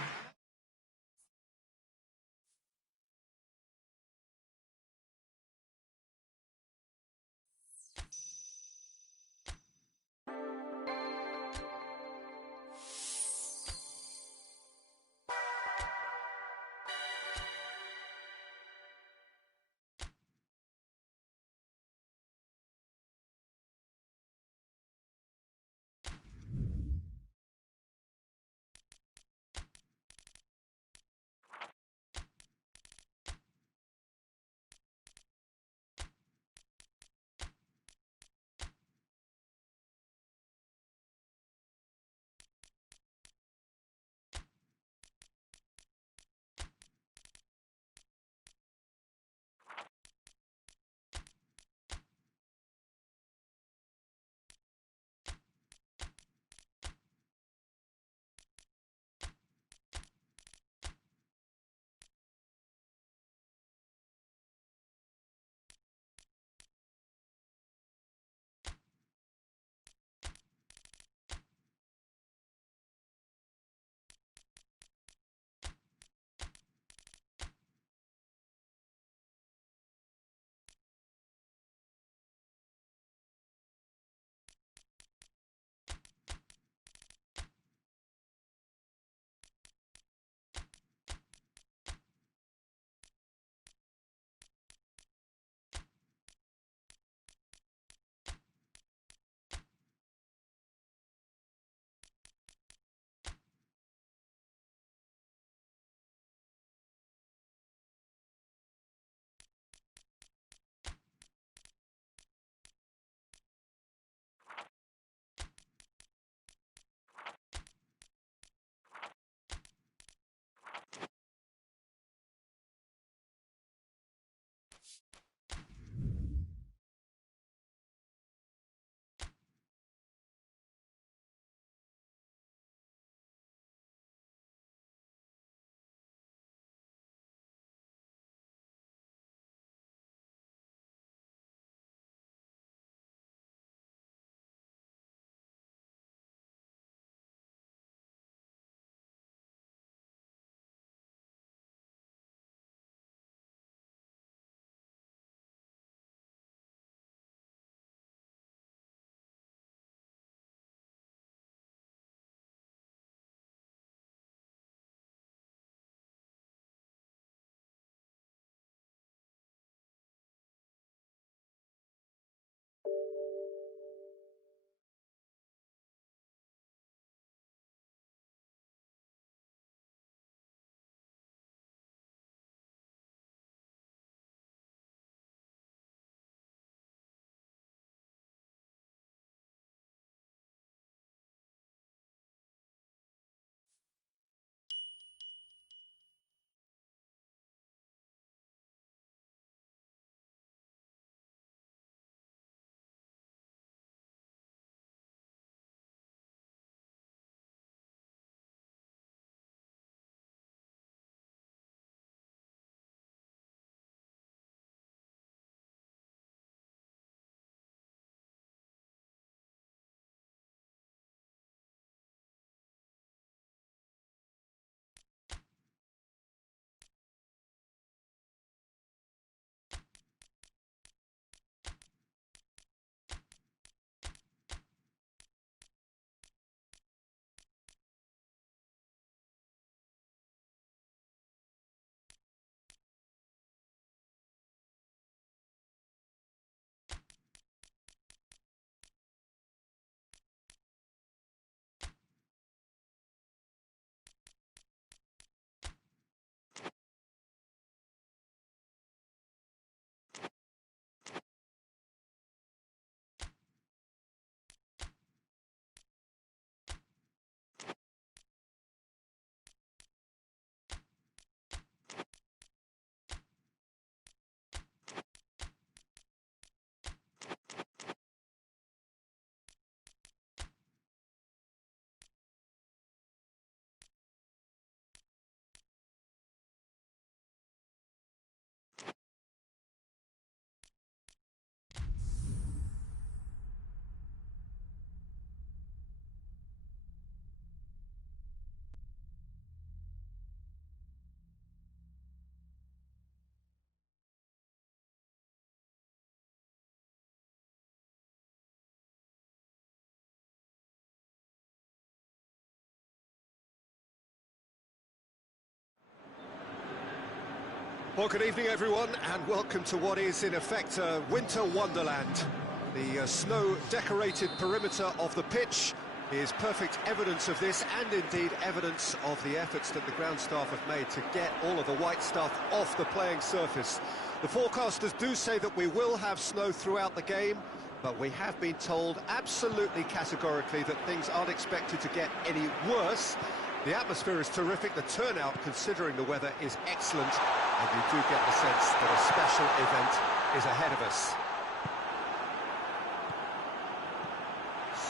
Well, good evening, everyone, and welcome to what is, in effect, a winter wonderland. The snow-decorated perimeter of the pitch is perfect evidence of this, and indeed evidence of the efforts that the ground staff have made to get all of the white stuff off the playing surface. The forecasters do say that we will have snow throughout the game, but we have been told absolutely categorically that things aren't expected to get any worse. The atmosphere is terrific, the turnout, considering the weather, is excellent, and you do get the sense that a special event is ahead of us.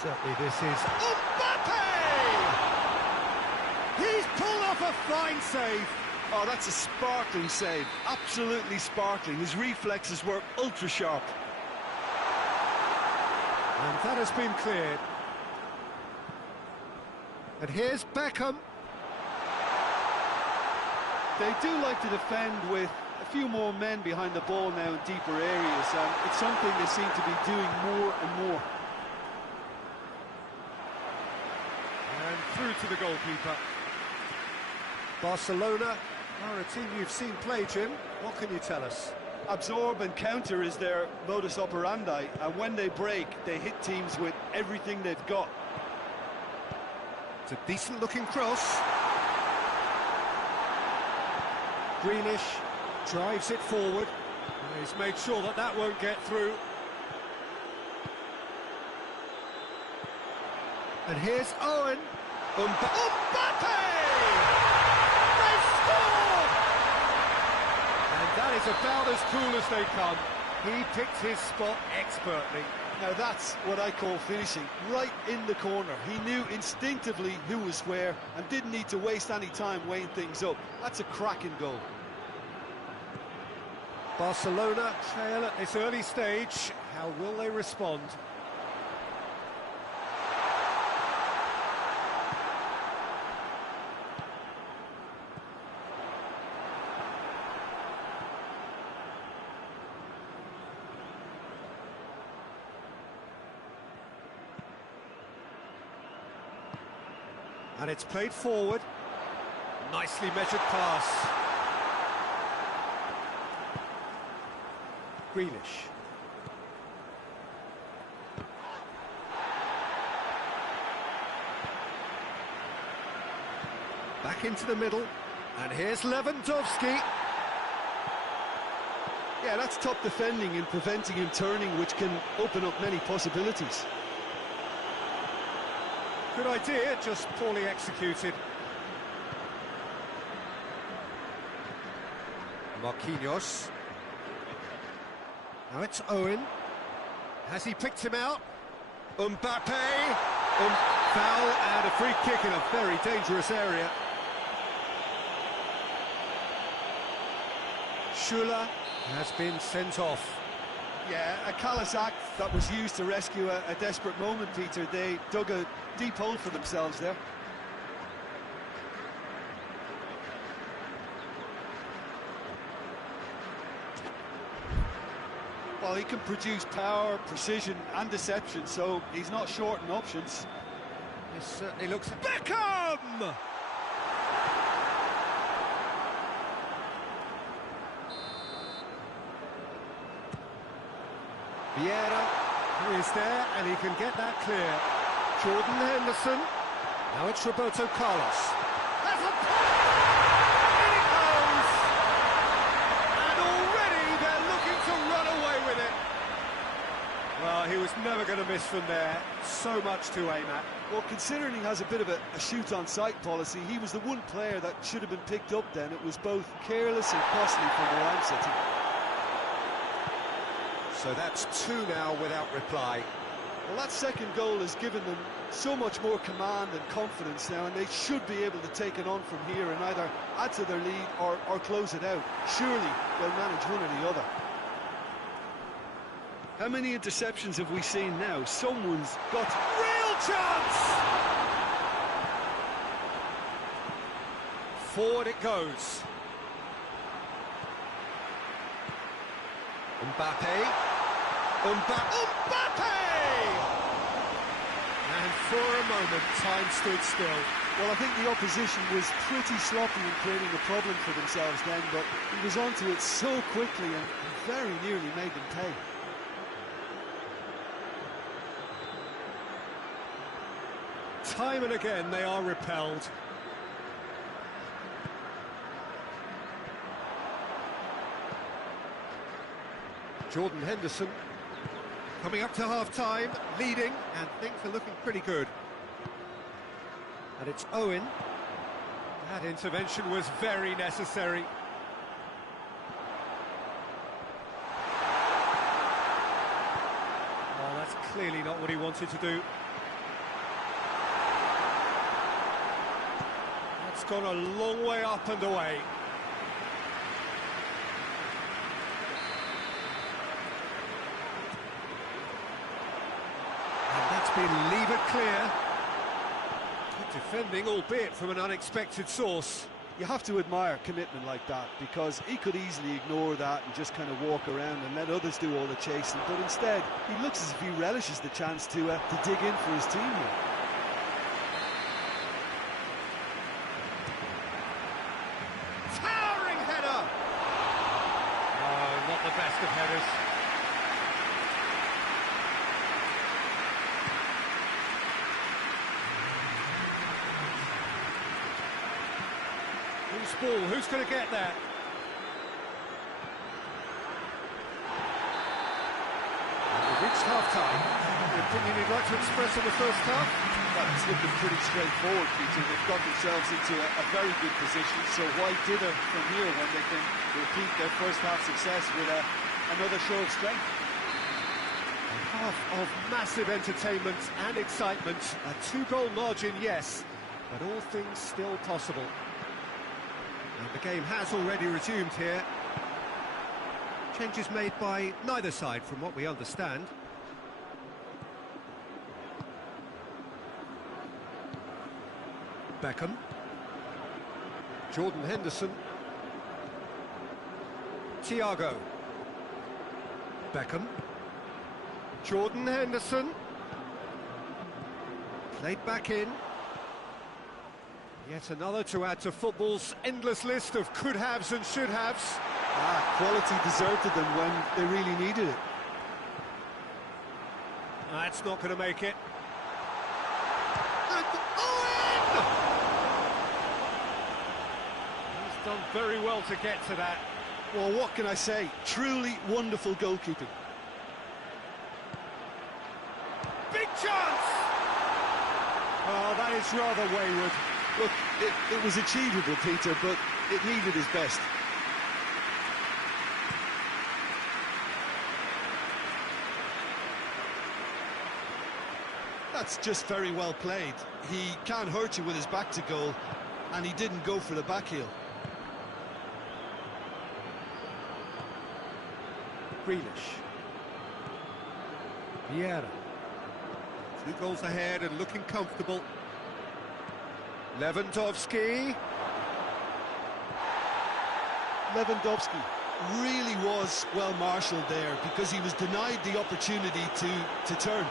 Certainly this is Mbappe! He's pulled off a fine save. Oh, that's a sparkling save, absolutely sparkling. His reflexes were ultra sharp. And that has been cleared. And here's Beckham. They do like to defend with a few more men behind the ball now in deeper areas, and it's something they seem to be doing more and more. And through to the goalkeeper. Barcelona are a team you've seen play, Jim. What can you tell us? Absorb and counter is their modus operandi, and when they break, they hit teams with everything they've got. It's a decent-looking cross. Greenish drives it forward. He's made sure that that won't get through. And here's Owen. Mbappe! They've scored! And that is about as cool as they come. He picked his spot expertly. Now that's what I call finishing, right in the corner. He knew instinctively who was where and didn't need to waste any time weighing things up. That's a cracking goal. Barcelona trail at this early stage. How will they respond? And it's played forward. Nicely measured pass. Greenish. Back into the middle. And here's Lewandowski. Yeah, that's top defending and preventing him turning, which can open up many possibilities. Good idea, just poorly executed. Marquinhos. Now it's Owen. Has he picked him out? Mbappe. Foul and a free kick in a very dangerous area. Schüller has been sent off. Yeah, a callous act that was used to rescue a desperate moment, Peter. They dug a deep hole for themselves there. Well, he can produce power, precision and deception, so he's not short on options. This certainly looks... Beckham! Vieira, who is there, and he can get that clear. Jordan Henderson. Now it's Roberto Carlos. Has a pass! In it goes! And already they're looking to run away with it. Well, he was never going to miss from there. So much to aim at. Well, considering he has a bit of a shoot-on-sight policy, he was the one player that should have been picked up then. It was both careless and costly from where I'm sitting. So that's two now without reply. Well, that second goal has given them so much more command and confidence now, and they should be able to take it on from here and either add to their lead or close it out. Surely they'll manage one or the other. How many interceptions have we seen now? Someone's got... Real chance! Forward it goes. Mbappe. Mbappe! And for a moment, time stood still. Well, I think the opposition was pretty sloppy in creating a problem for themselves then, but he was onto it so quickly and very nearly made them pay. Time and again they are repelled. Jordan Henderson coming up to half-time, leading, and things are looking pretty good. And it's Owen. That intervention was very necessary. Oh, that's clearly not what he wanted to do. That's gone a long way up and away. And that's been levered clear. Good defending, albeit from an unexpected source. You have to admire commitment like that, because he could easily ignore that and just kind of walk around and let others do all the chasing, but instead he looks as if he relishes the chance to dig in for his team here. Towering header! Oh, not the best of headers. Who's ball? Who's going to get that? We've reached half-time. The opinion you'd like to express on the first half? Well, it's looking pretty straightforward, Peter. They've got themselves into a very good position, so why dither from here when they can repeat their first half success with another show of strength? A half of massive entertainment and excitement. A two-goal margin, yes, but all things still possible. And the game has already resumed here. Changes made by neither side, from what we understand. Beckham. Jordan Henderson. Thiago. Beckham. Jordan Henderson. Played back in. Yet another to add to football's endless list of could-haves and should-haves. Quality deserted them when they really needed it. That's not going to make it. And Owen! He's done very well to get to that. Well, what can I say? Truly wonderful goalkeeping. Big chance! Oh, that is rather wayward. Look, it was achievable, Peter, but it needed his best. That's just very well played. He can't hurt you with his back to goal, and he didn't go for the back heel. Grealish. Vieira. 2 goals ahead and looking comfortable. Lewandowski. Lewandowski really was well marshalled there, because he was denied the opportunity to turn.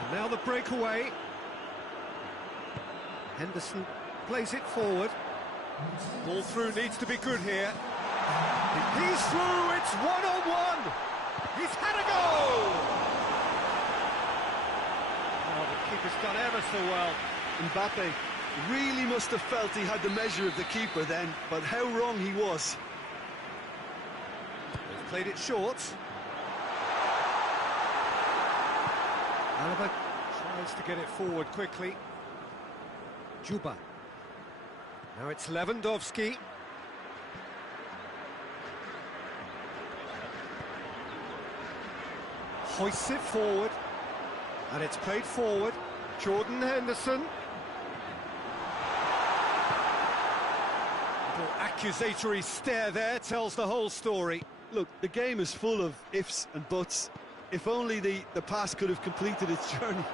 And now the breakaway. Henderson plays it forward. Ball through needs to be good here. He's through, it's 1-on-1. He's had a go! Oh, the keeper's done ever so well. Mbappe really must have felt he had the measure of the keeper then, but how wrong he was. He's played it short. Alaba tries to get it forward quickly. Juba. Now it's Lewandowski. Hoists it forward. And it's played forward. Jordan Henderson. Little accusatory stare there tells the whole story. Look, the game is full of ifs and buts. If only the pass could have completed its journey.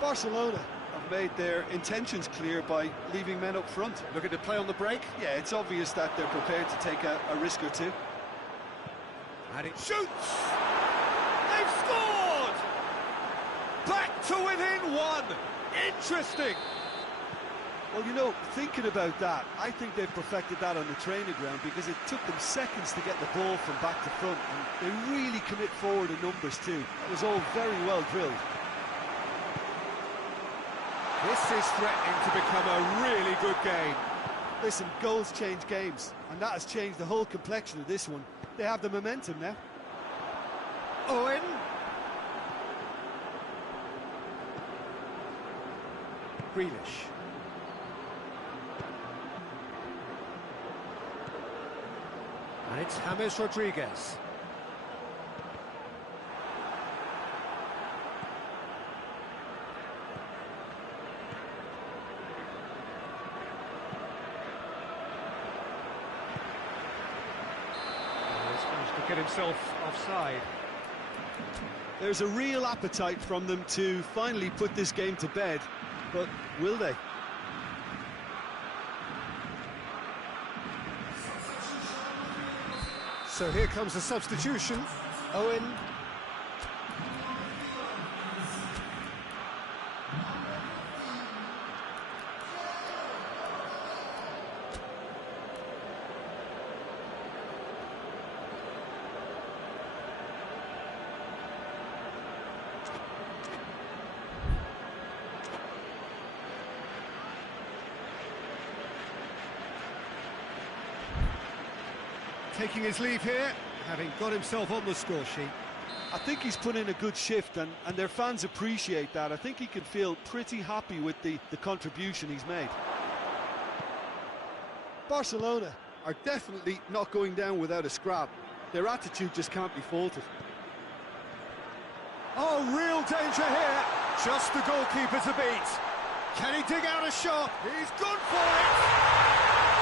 Barcelona have made their intentions clear by leaving men up front. Looking to play on the break. Yeah, it's obvious that they're prepared to take a risk or two. And it shoots! They've scored! one! Interesting! Well, you know, thinking about that, I think they've perfected that on the training ground because it took them seconds to get the ball from back to front, and they really commit forward in numbers too. It was all very well drilled. This is threatening to become a really good game. Listen, goals change games, and that has changed the whole complexion of this one. They have the momentum now. Owen. Grealish. And it's James Rodriguez. He's managed to get himself offside. There's a real appetite from them to finally put this game to bed, but will they? So here comes the substitution. Owen. Taking his leave here, having got himself on the score sheet. I think he's put in a good shift, and their fans appreciate that. I think he can feel pretty happy with the contribution he's made. Barcelona are definitely not going down without a scrap. Their attitude just can't be faulted. Oh, real danger here. Just the goalkeeper to beat. Can he dig out a shot? He's gone for it.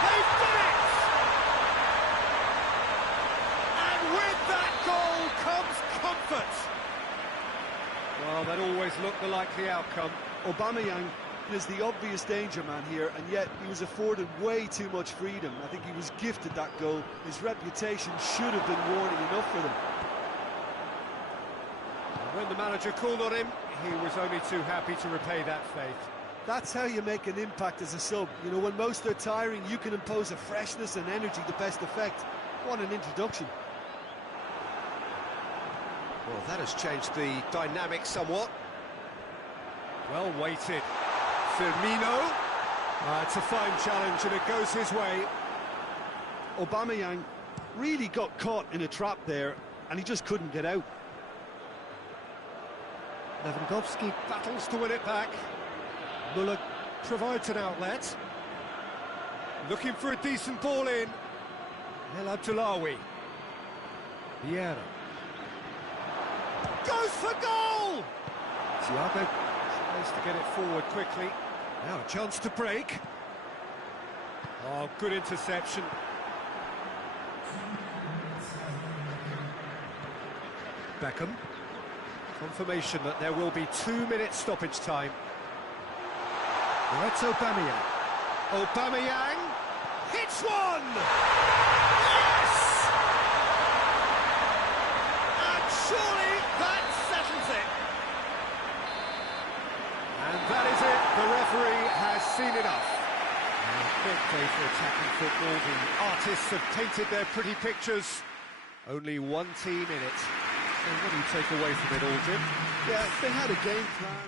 They've done it. With that goal comes comfort. Well, that always looked the likely outcome. Aubameyang is the obvious danger man here, and yet he was afforded way too much freedom. I think he was gifted that goal. His reputation should have been warning enough for them. And when the manager called on him, he was only too happy to repay that faith. That's how you make an impact as a sub. You know, when most are tiring, you can impose a freshness and energy to best effect. What an introduction. Well, that has changed the dynamic somewhat. Well weighted. Firmino. It's a fine challenge and it goes his way. Aubameyang really got caught in a trap there, and he just couldn't get out. Lewandowski battles to win it back. Muller provides an outlet. Looking for a decent ball in. El Abdullawi. Vieira. Goes for goal! Thiago tries to get it forward quickly. Now a chance to break. Oh, good interception. Beckham. Confirmation that there will be 2 minutes stoppage time. That's Aubameyang. Aubameyang hits one! Yes! And surely that settles it. And that is it. The referee has seen enough. And a big day for attacking football. The artists have painted their pretty pictures. Only one team in it. And what do you take away from it all, Jim? Yeah, they had a game plan.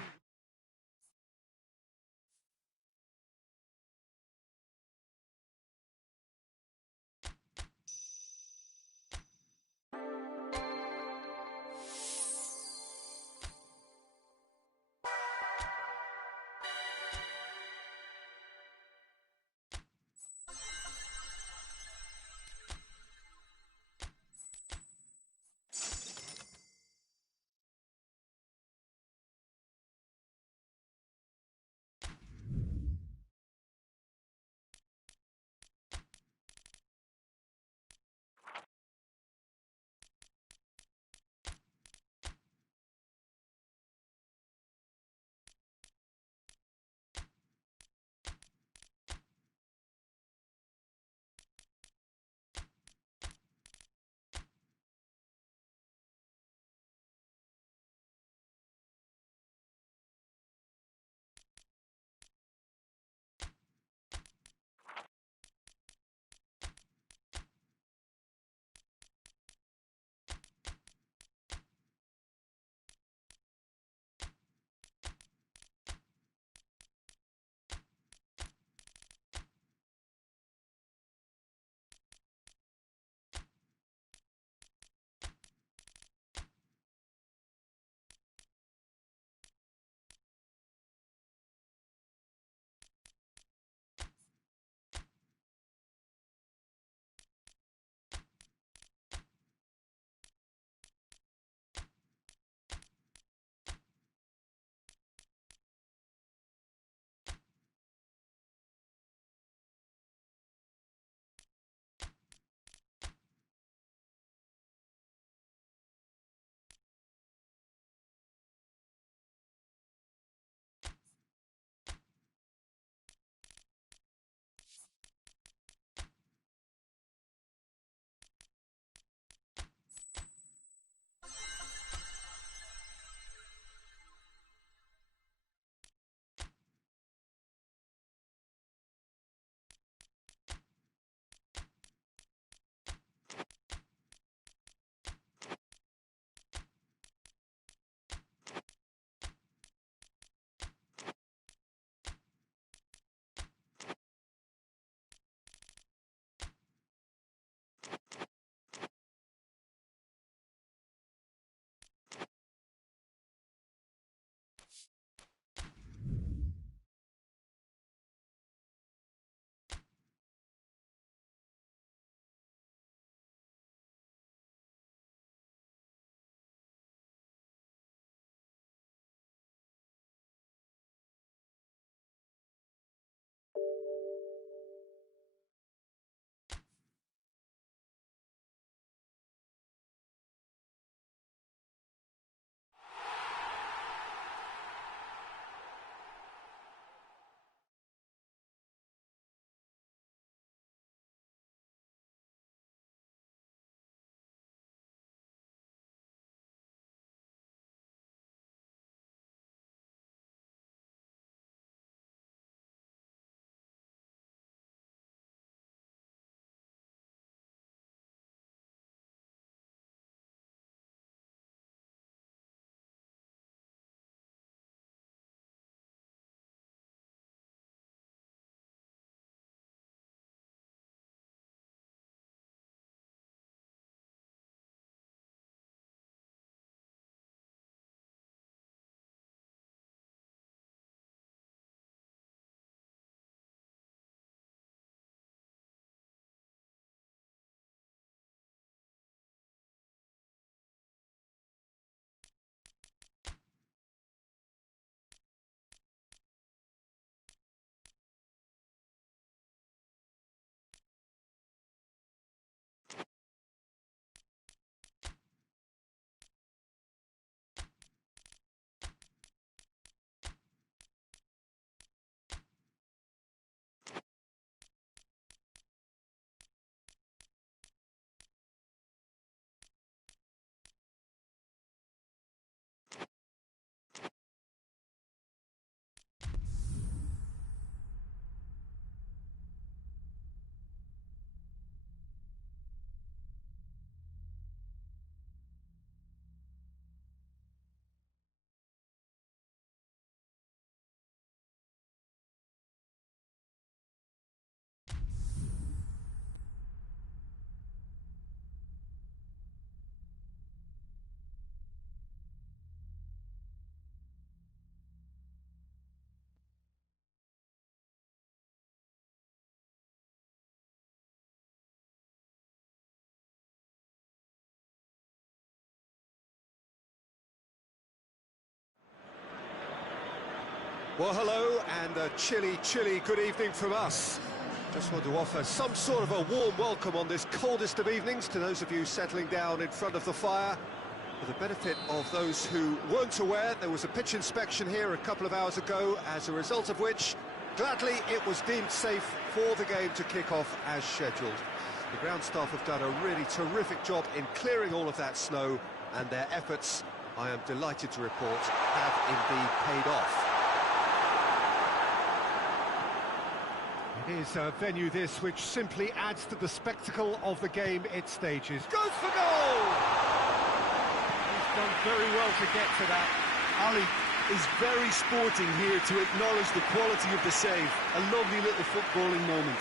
Well, hello, and a chilly, chilly good evening from us. Just want to offer some sort of a warm welcome on this coldest of evenings to those of you settling down in front of the fire. For the benefit of those who weren't aware, there was a pitch inspection here a couple of hours ago, as a result of which, gladly, it was deemed safe for the game to kick off as scheduled. The ground staff have done a really terrific job in clearing all of that snow, and their efforts, I am delighted to report, have indeed paid off. It is a venue this which simply adds to the spectacle of the game it stages. Goes for goal! He's done very well to get to that. Ali is very sporting here to acknowledge the quality of the save. A lovely little footballing moment.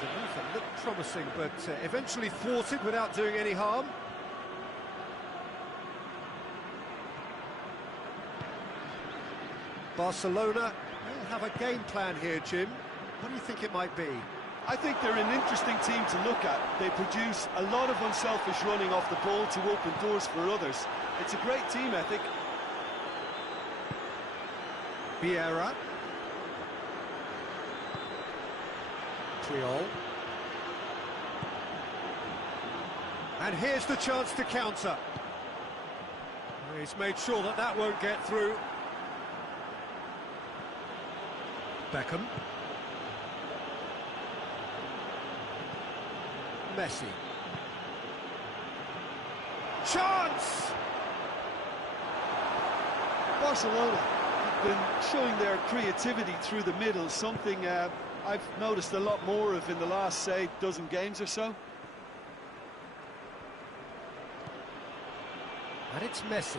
The move that looked promising, but eventually thwarted without doing any harm. Barcelona will have a game plan here, Jim. What do you think it might be? I think they're an interesting team to look at. They produce a lot of unselfish running off the ball to open doors for others. It's a great team ethic. Vieira. Triol. And here's the chance to counter. He's made sure that that won't get through. Beckham. Messi. Chance! Barcelona have been showing their creativity through the middle, something I've noticed a lot more of in the last, say, dozen games or so. And it's Messi.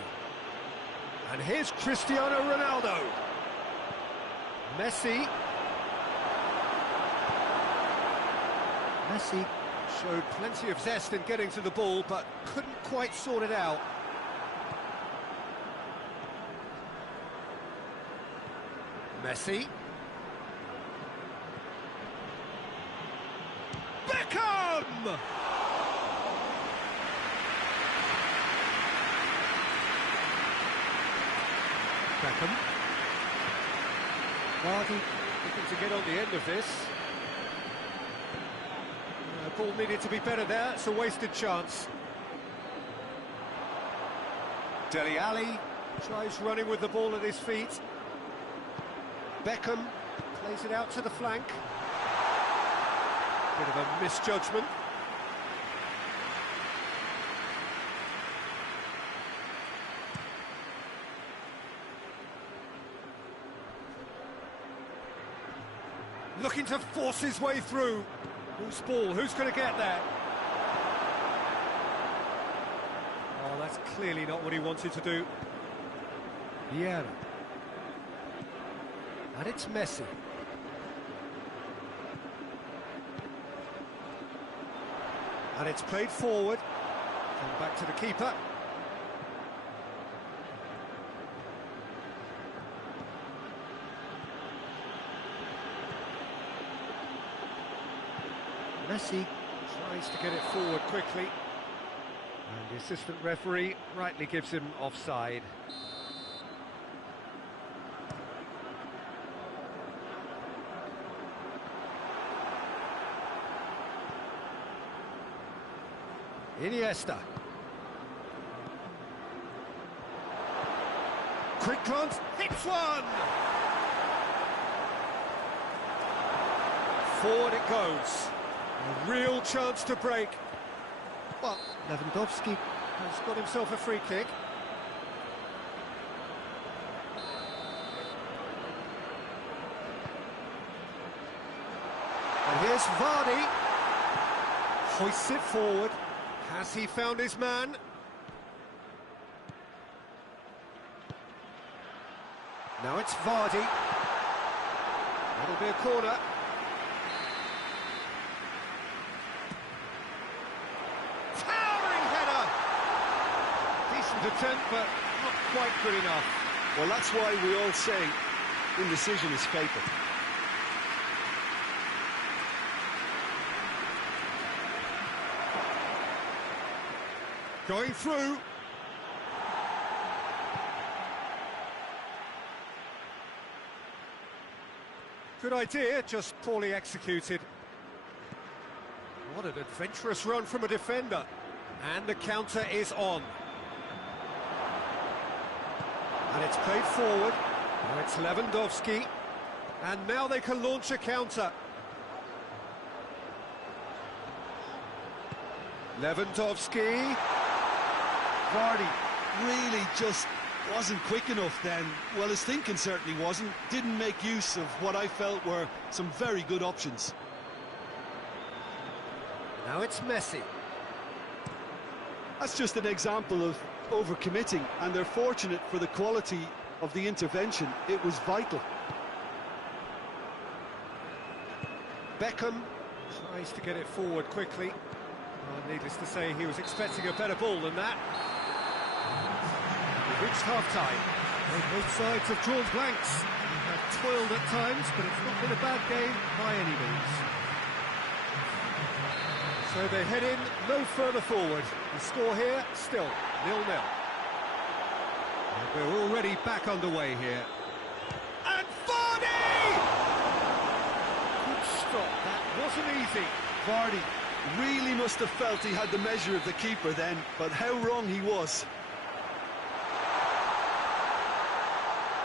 And here's Cristiano Ronaldo. Messi showed plenty of zest in getting to the ball, but couldn't quite sort it out. Messi. Beckham! Beckham. Vardy looking to get on the end of this. Ball needed to be better there, it's a wasted chance. Dele Alli tries running with the ball at his feet. Beckham plays it out to the flank. Bit of a misjudgment. Looking to force his way through. Whose ball? Who's going to get there? Oh, that's clearly not what he wanted to do. Vieira. And it's Messi. And it's played forward. Come back to the keeper. Messi tries to get it forward quickly, and the assistant referee rightly gives him offside. Iniesta. Quick glance, hits one! Forward it goes. A real chance to break. Well, Lewandowski has got himself a free kick. And here's Vardy. Hoists it forward. Has he found his man? Now it's Vardy. That'll be a corner. Attempt, but not quite good enough. Well, that's why we all say indecision is fatal. Going through. Good idea, just poorly executed. What an adventurous run from a defender. And the counter is on. And it's played forward. Now it's Lewandowski. And now they can launch a counter. Lewandowski. Vardy really just wasn't quick enough then. Well, his thinking certainly wasn't. Didn't make use of what I felt were some very good options. Now it's Messi. That's just an example of overcommitting, and they're fortunate for the quality of the intervention. It was vital. Beckham tries to get it forward quickly. Well, needless to say, he was expecting a better ball than that. We've reached half-time. Both sides have drawn blanks. They have toiled at times, but it's not been a bad game by any means. So they head in no further forward. The score here, still 0-0. And we're already back underway here. And Vardy! Good stop, that wasn't easy. Vardy really must have felt he had the measure of the keeper then, but how wrong he was.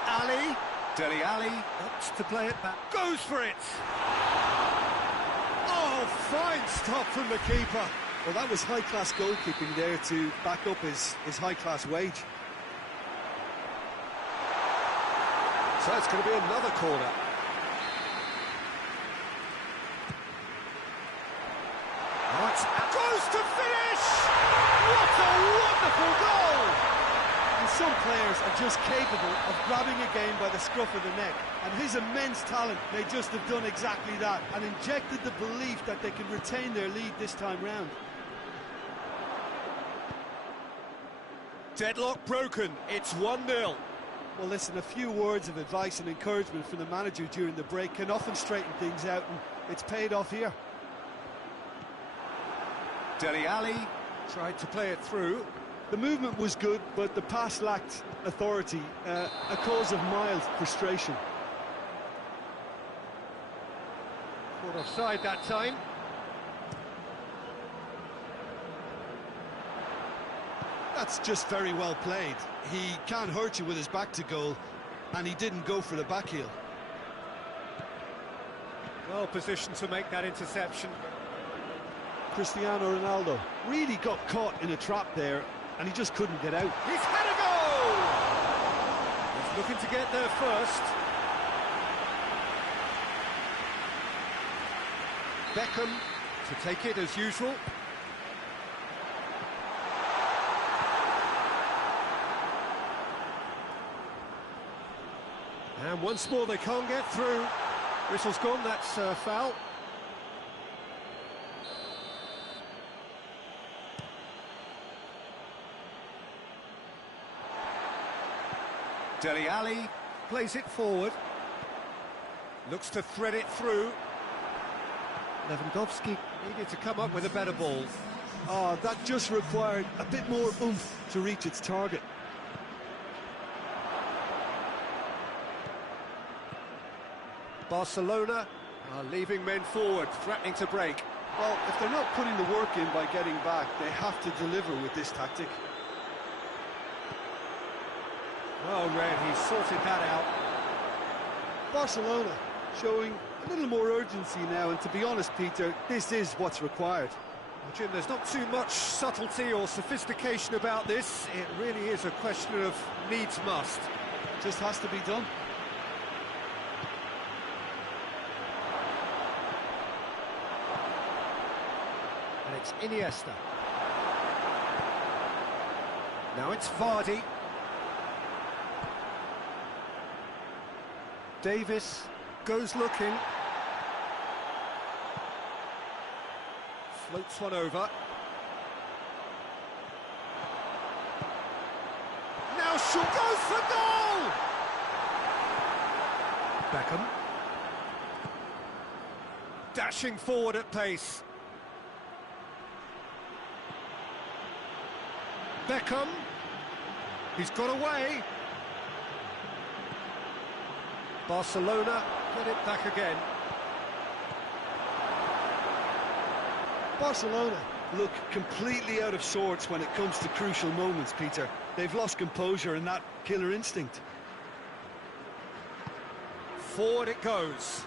Ali, Dele Ali, opts to play it back, goes for it! Oh, fine stop from the keeper. Well, that was high-class goalkeeping there to back up his high-class wage. So it's going to be another corner. Oh, it's goes to finish! What a wonderful goal! And some players are just capable of grabbing a game by the scruff of the neck, and his immense talent may just have done exactly that and injected the belief that they can retain their lead this time round. Deadlock broken, it's 1-0. Well, listen, a few words of advice and encouragement from the manager during the break can often straighten things out, and it's paid off here. Dele Ali tried to play it through. The movement was good, but the pass lacked authority, a cause of mild frustration. Caught offside that time. That's just very well played. He can't hurt you with his back to goal, and he didn't go for the back heel. Well positioned to make that interception. Cristiano Ronaldo really got caught in a trap there, and he just couldn't get out. He's had a goal! He's looking to get there first. Beckham to take it as usual. And once more they can't get through. Whistle's gone, that's a foul. Dele Ali plays it forward. Looks to thread it through. Lewandowski needed to come up with a better ball. Oh, that just required a bit more oomph to reach its target. Barcelona are leaving men forward, threatening to break. Well, if they're not putting the work in by getting back, they have to deliver with this tactic. Oh, Red, he's sorted that out. Barcelona showing a little more urgency now, and to be honest, Peter, this is what's required. Well, Jim, there's not too much subtlety or sophistication about this. It really is a question of needs must. Just has to be done. And it's Iniesta. Now it's Vardy. Davis goes looking. Floats one over. Now Shaw goes for goal! Beckham. Dashing forward at pace. Beckham. He's got away. Barcelona get it back again. Barcelona look completely out of sorts when it comes to crucial moments, Peter. They've lost composure and that killer instinct. Forward it goes.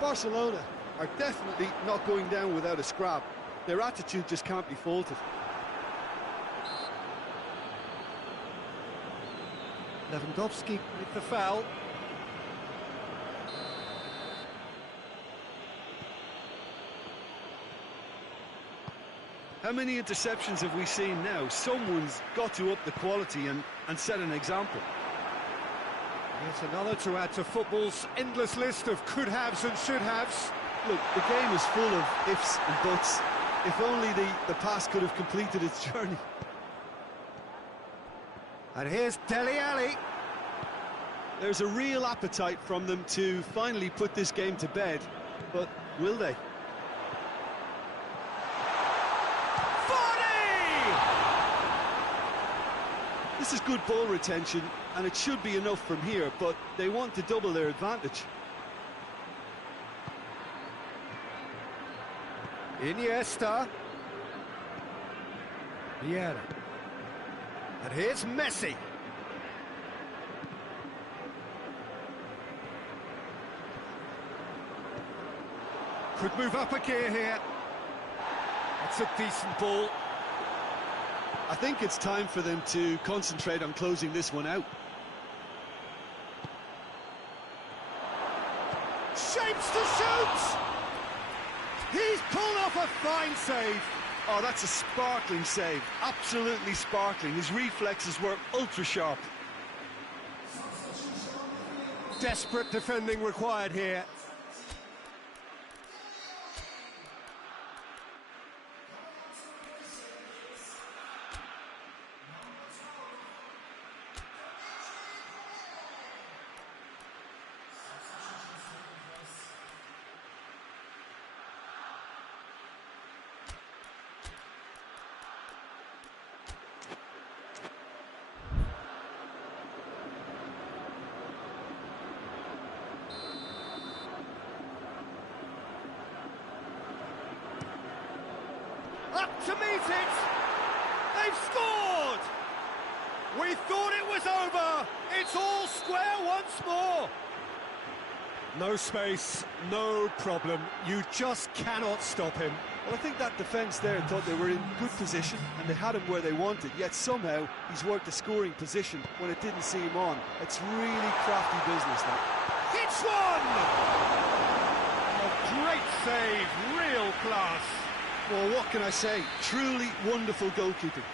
Barcelona are definitely not going down without a scrap. Their attitude just can't be faulted. Lewandowski with the foul. How many interceptions have we seen now? Someone's got to up the quality and set an example. Yet another to add to football's endless list of could-haves and should-haves. Look, the game is full of ifs and buts. If only the pass could have completed its journey. And here's Dele Alli. There's a real appetite from them to finally put this game to bed, but will they? This is good ball retention, and it should be enough from here, but they want to double their advantage. Iniesta. Vieira. And here's Messi. Could move up a gear here. That's a decent ball. I think it's time for them to concentrate on closing this one out. Shapes to shoot! He's pulled off a fine save. Oh, that's a sparkling save. Absolutely sparkling. His reflexes were ultra-sharp. Desperate defending required here. Up to meet it! They've scored! We thought it was over! It's all square once more! No space, no problem. You just cannot stop him. Well, I think that defence there thought they were in good position and they had him where they wanted, yet somehow he's worked a scoring position when it didn't seem on. It's really crafty business, that. Hits one! A great save, real class. Well, what can I say? Truly wonderful goalkeeping.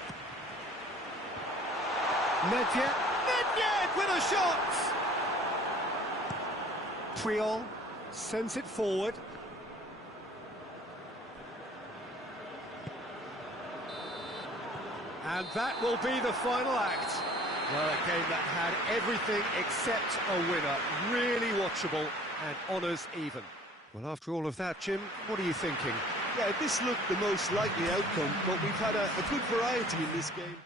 Nedved with a shot! Puyol sends it forward. And that will be the final act. Well, a game that had everything except a winner. Really watchable and honours even. Well, after all of that, Jim, what are you thinking? Yeah, this looked the most likely outcome, but we've had a good variety in this game.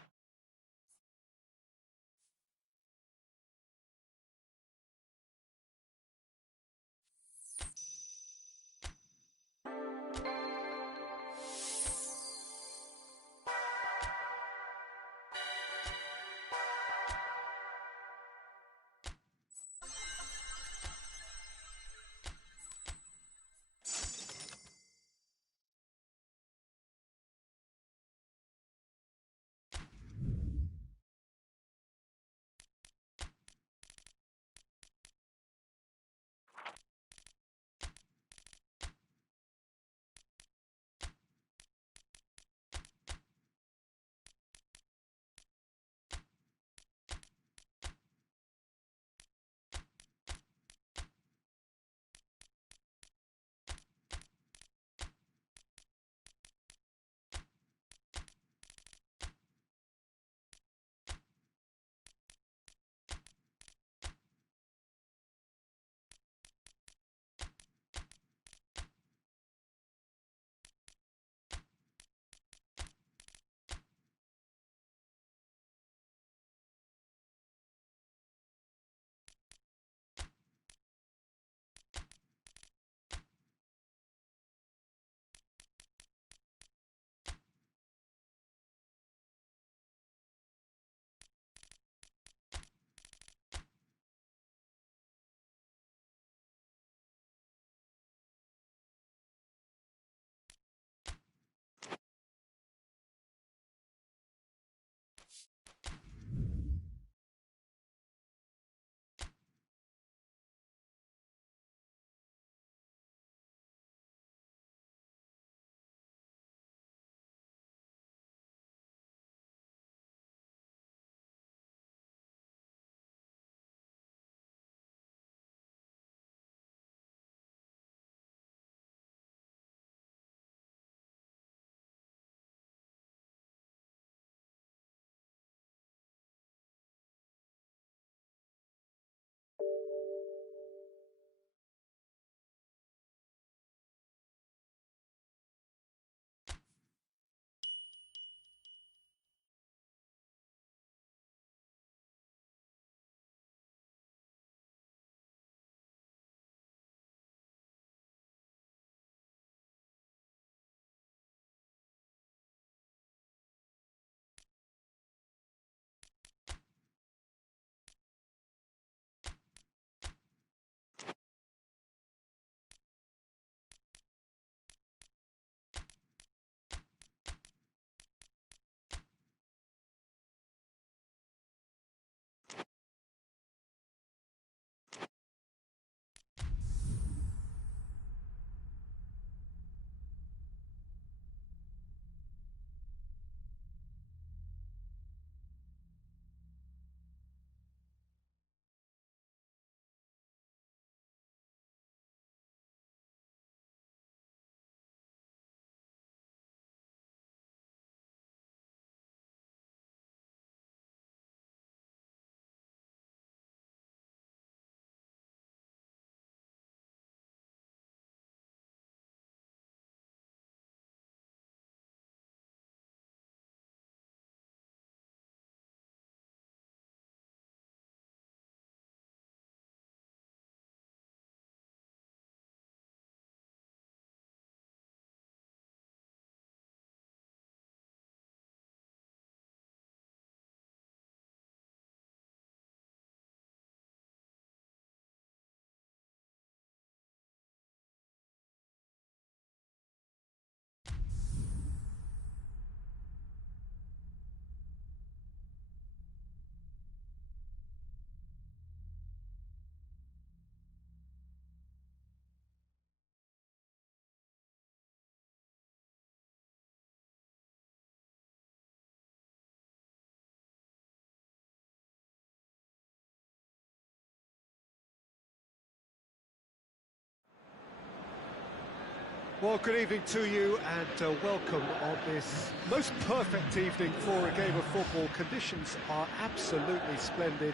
Well, good evening to you and welcome on this most perfect evening for a game of football. Conditions are absolutely splendid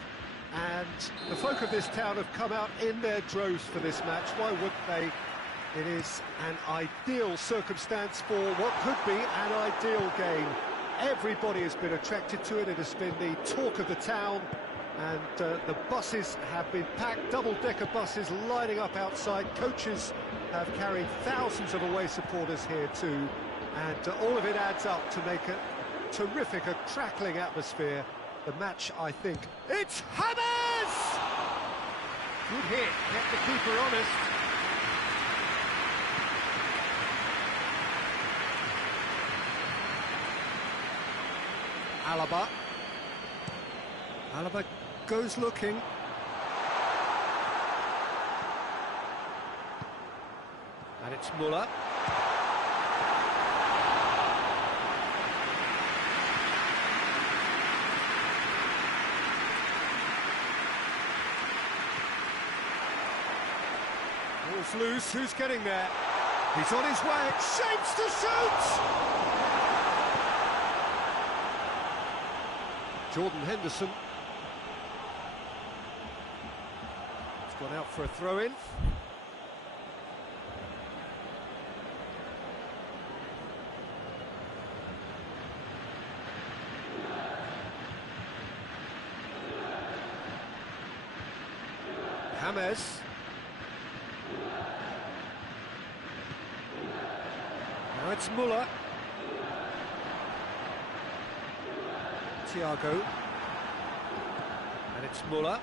and the folk of this town have come out in their droves for this match. Why wouldn't they? It is an ideal circumstance for what could be an ideal game. Everybody has been attracted to it. It has been the talk of the town. And the buses have been packed, double-decker buses lining up outside. Coaches have carried thousands of away supporters here too. And all of it adds up to make a terrific, a crackling atmosphere. The match, I think, it's Hammers! Good hit, kept the keeper honest. Alaba goes looking. And it's Muller. Ball's loose, who's getting there? He's on his way, shapes to shoot! Jordan Henderson. He's gone out for a throw-in. James. Now it's Muller. Thiago. And it's Muller.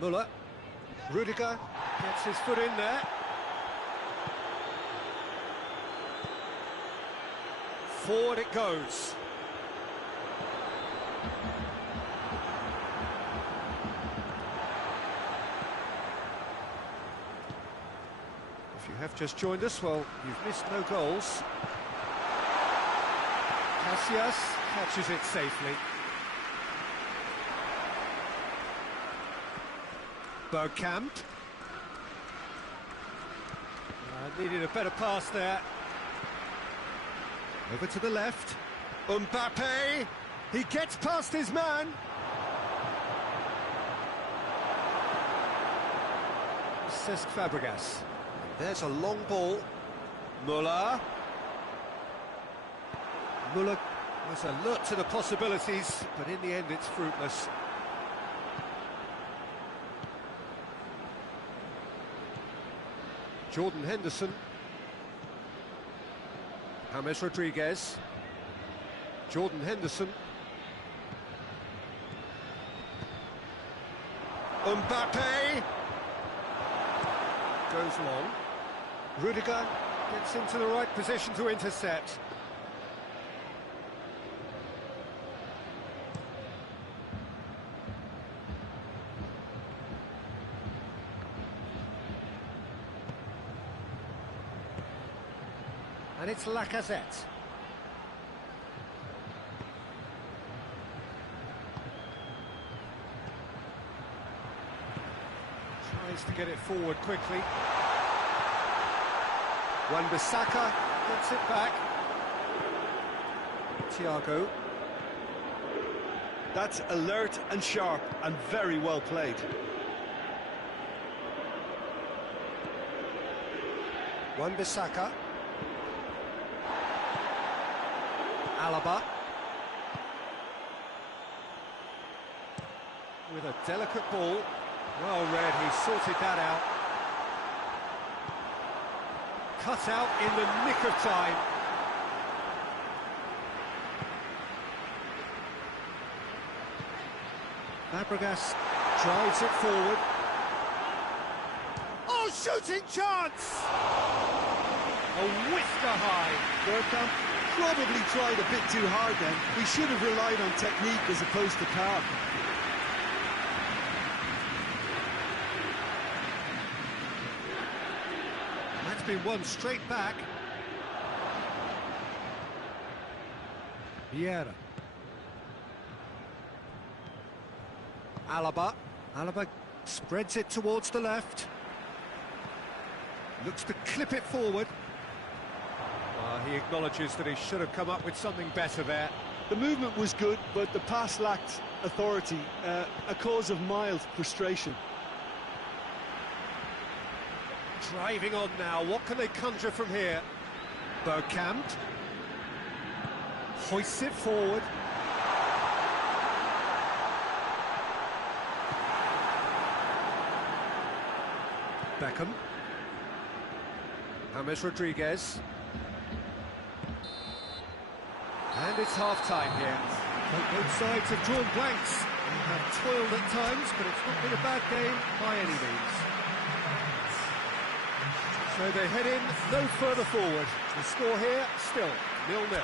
Muller. Rudiger gets his foot in there. Forward it goes. If you have just joined us, well, you've missed no goals. Casillas catches it safely. Bergkamp. Needed a better pass there. Over to the left. Mbappe. He gets past his man. Cesc Fabregas. There's a long ball. Muller. Muller was alert to the possibilities, but in the end it's fruitless. Jordan Henderson. James Rodriguez. Jordan Henderson. Mbappe. Goes long. Rudiger gets into the right position to intercept. And it's Lacazette. Tries to get it forward quickly. Wan-Bissaka gets it back. Thiago. That's alert and sharp and very well played. Wan-Bissaka. Alaba. With a delicate ball. Well read, he sorted that out. Cut out in the nick of time. Fabregas drives it forward. Oh, shooting chance! A whisker high. Bergkamp probably tried a bit too hard then. He should have relied on technique as opposed to power. That's been won straight back. Vieira. Alaba Spreads it towards the left. Looks to clip it forward. He acknowledges that he should have come up with something better there. The movement was good, but the pass lacked authority, a cause of mild frustration. Driving on now, what can they conjure from here? Bergkamp hoists it forward. Beckham. James Rodriguez. And it's half-time here. Both sides have drawn blanks and have toiled at times, but it's not been a bad game by any means. So they head in no further forward. The score here, still 0-0.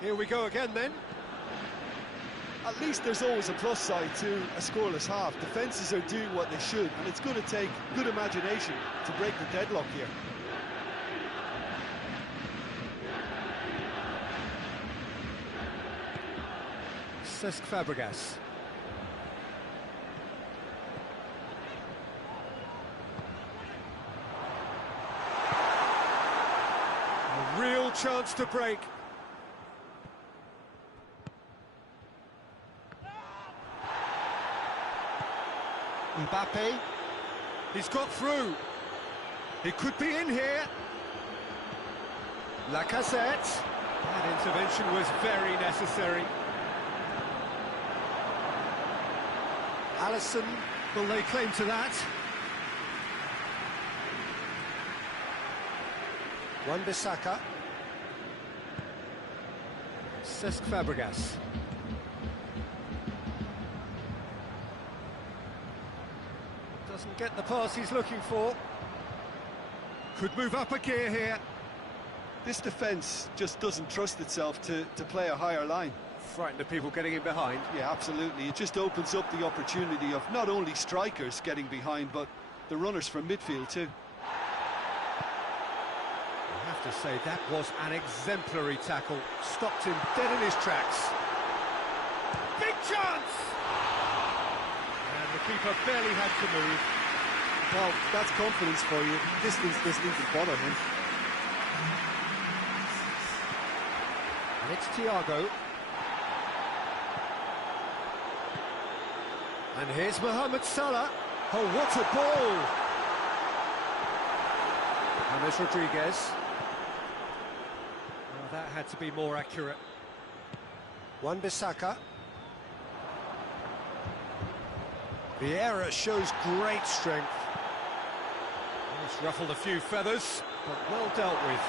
Here we go again then. At least there's always a plus side to a scoreless half. Defences are doing what they should, and it's going to take good imagination to break the deadlock here. Cesc Fabregas. A real chance to break. Mbappe, he's got through. He could be in here. Lacazette. That intervention was very necessary. Alisson, will they claim to that? Wan-Bissaka. Cesc Fabregas. Doesn't get the pass he's looking for. Could move up a gear here. This defence just doesn't trust itself to play a higher line. Frightened of people getting in behind. Yeah, absolutely. It just opens up the opportunity of not only strikers getting behind, but the runners from midfield too. I have to say, that was an exemplary tackle. Stopped him dead in his tracks. Big chance! The keeper barely had to move. Well, that's confidence for you. Distance doesn't even bother him. And it's Thiago. And here's Mohamed Salah. Oh, what a ball! James Rodriguez. Oh, that had to be more accurate. Wan-Bissaka. The error shows great strength. It's ruffled a few feathers, but well dealt with.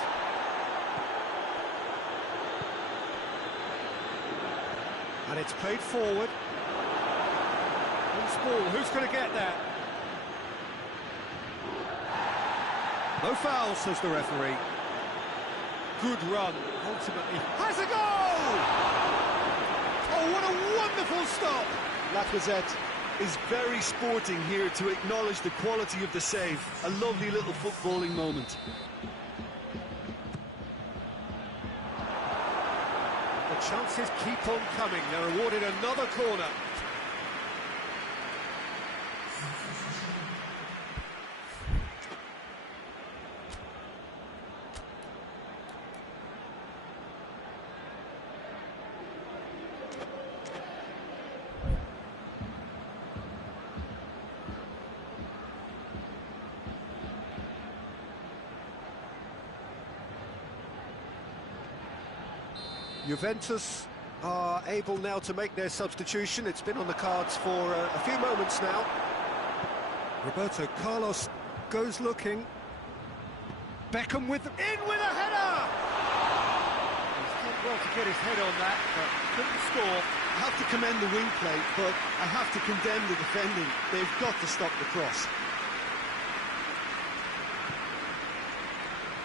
And it's played forward. Loose ball, who's going to get that? No foul, says the referee. Good run, ultimately has a goal! Oh, what a wonderful stop! Lacazette is very sporting here to acknowledge the quality of the save. A lovely little footballing moment. The chances keep on coming. They're awarded another corner. Juventus are able now to make their substitution. It's been on the cards for a few moments now. Roberto Carlos goes looking. Beckham with a header! He's done well to get his head on that, but couldn't score. I have to commend the wing play, but I have to condemn the defending. They've got to stop the cross.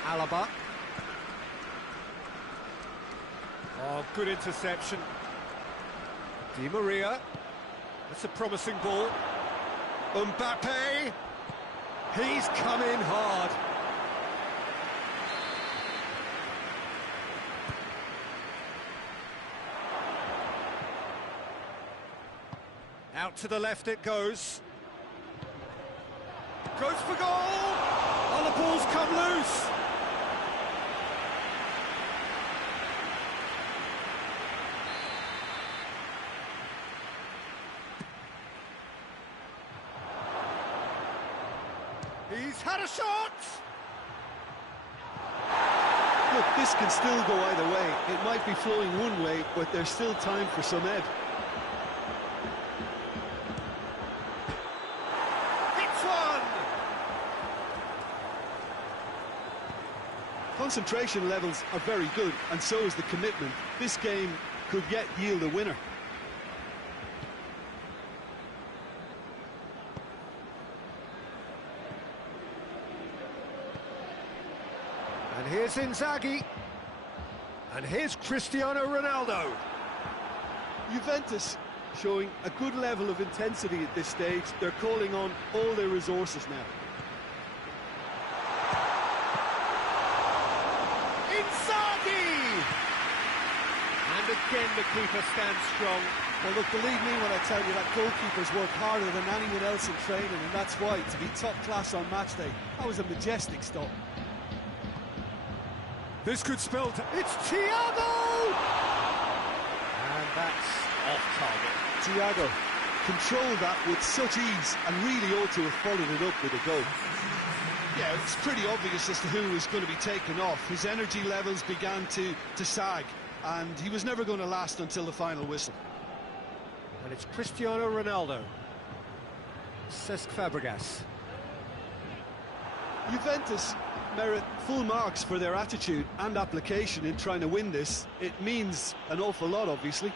Alaba. Oh, good interception. Di Maria. That's a promising ball. Mbappe! He's come in hard. Out to the left it goes. Goes for goal! Oh, the ball's come loose! He's had a shot! Look, this can still go either way. It might be flowing one way, but there's still time for some ebb. Hits one! Concentration levels are very good, and so is the commitment. This game could yet yield a winner. And here's Inzaghi. And here's Cristiano Ronaldo. Juventus showing a good level of intensity at this stage. They're calling on all their resources now. Inzaghi! And again the keeper stands strong. Well, look, believe me when I tell you that goalkeepers work harder than anyone else in training, and that's why, to be top class on match day, that was a majestic stop. This could spell... It's Thiago! And that's off target. Thiago controlled that with such ease and really ought to have followed it up with a goal. Yeah, it's pretty obvious as to who was going to be taken off. His energy levels began to sag, and he was never going to last until the final whistle. And it's Cristiano Ronaldo. Cesc Fabregas. Juventus merit full marks for their attitude and application in trying to win this. It means an awful lot, obviously.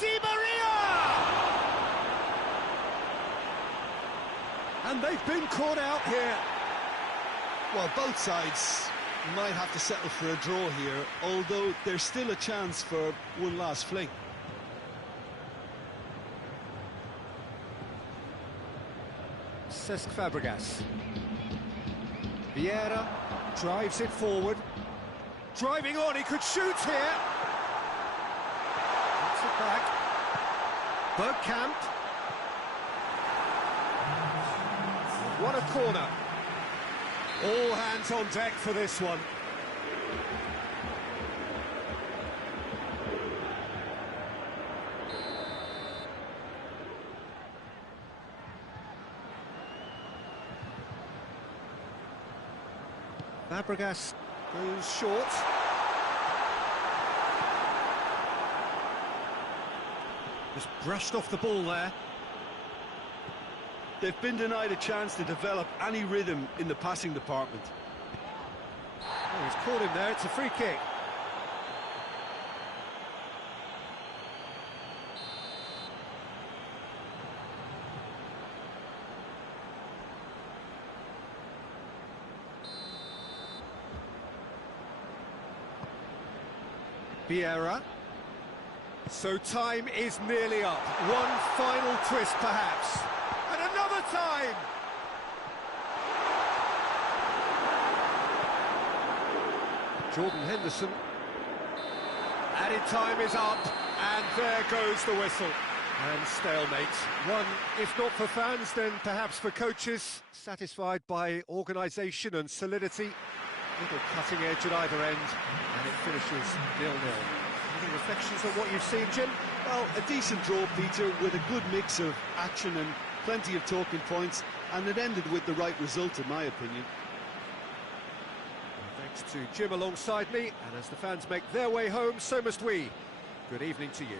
Di Maria! And they've been caught out here. Well, both sides might have to settle for a draw here, although there's still a chance for one last fling. Cesc Fabregas. Vieira drives it forward. Driving on, he could shoot here. Puts it back. Bergkamp. What a corner. All hands on deck for this one. Fabregas goes short. Just brushed off the ball there. They've been denied a chance to develop any rhythm in the passing department. Oh, he's caught him there, it's a free kick. Vieira. So time is nearly up. One final twist, perhaps. And another time! Jordan Henderson. Added time is up, and there goes the whistle. And stalemate. One, if not for fans, then perhaps for coaches. Satisfied by organisation and solidity. Little cutting edge at either end, and it finishes 0-0. Any reflections on what you've seen, Jim? Well, a decent draw, Peter, with a good mix of action and plenty of talking points, and it ended with the right result, in my opinion. Well, thanks to Jim alongside me, and as the fans make their way home, so must we. Good evening to you.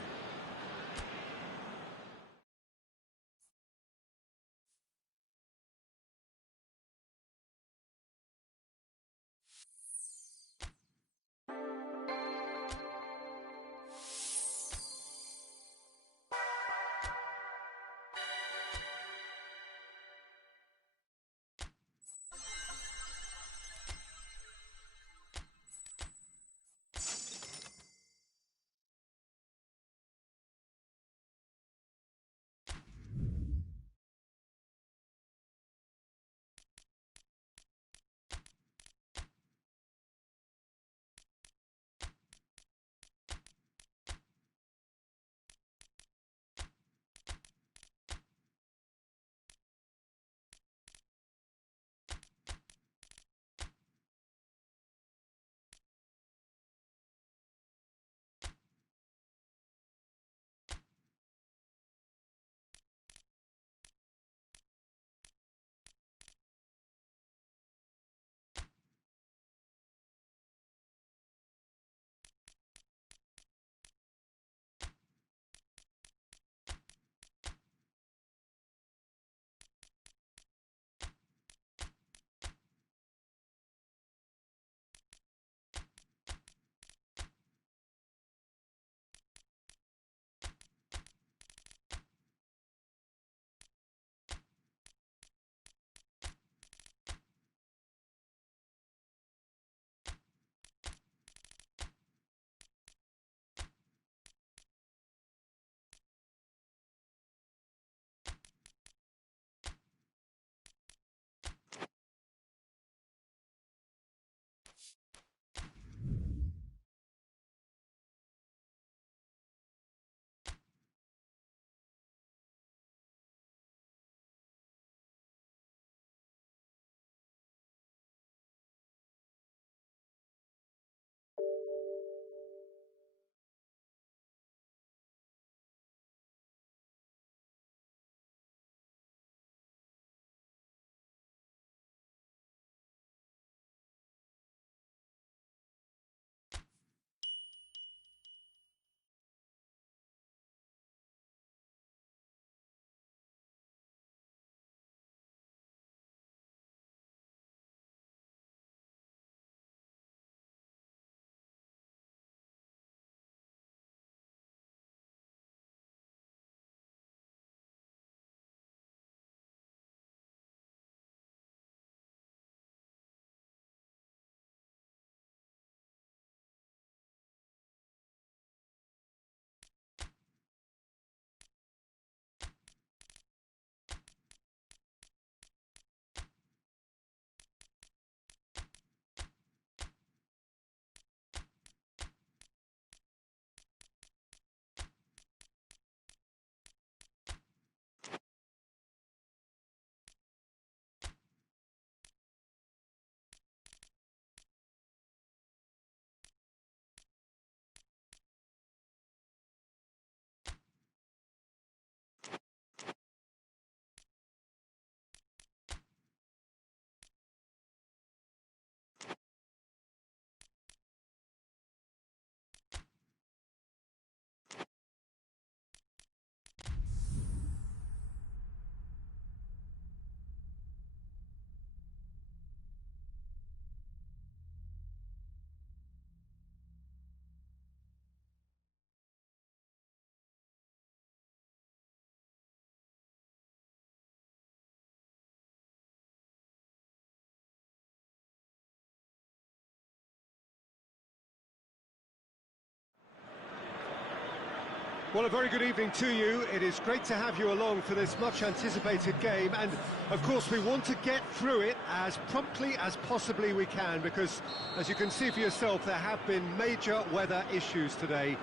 Well, a very good evening to you. It is great to have you along for this much-anticipated game, and of course we want to get through it as promptly as possibly we can, because, as you can see for yourself, there have been major weather issues today.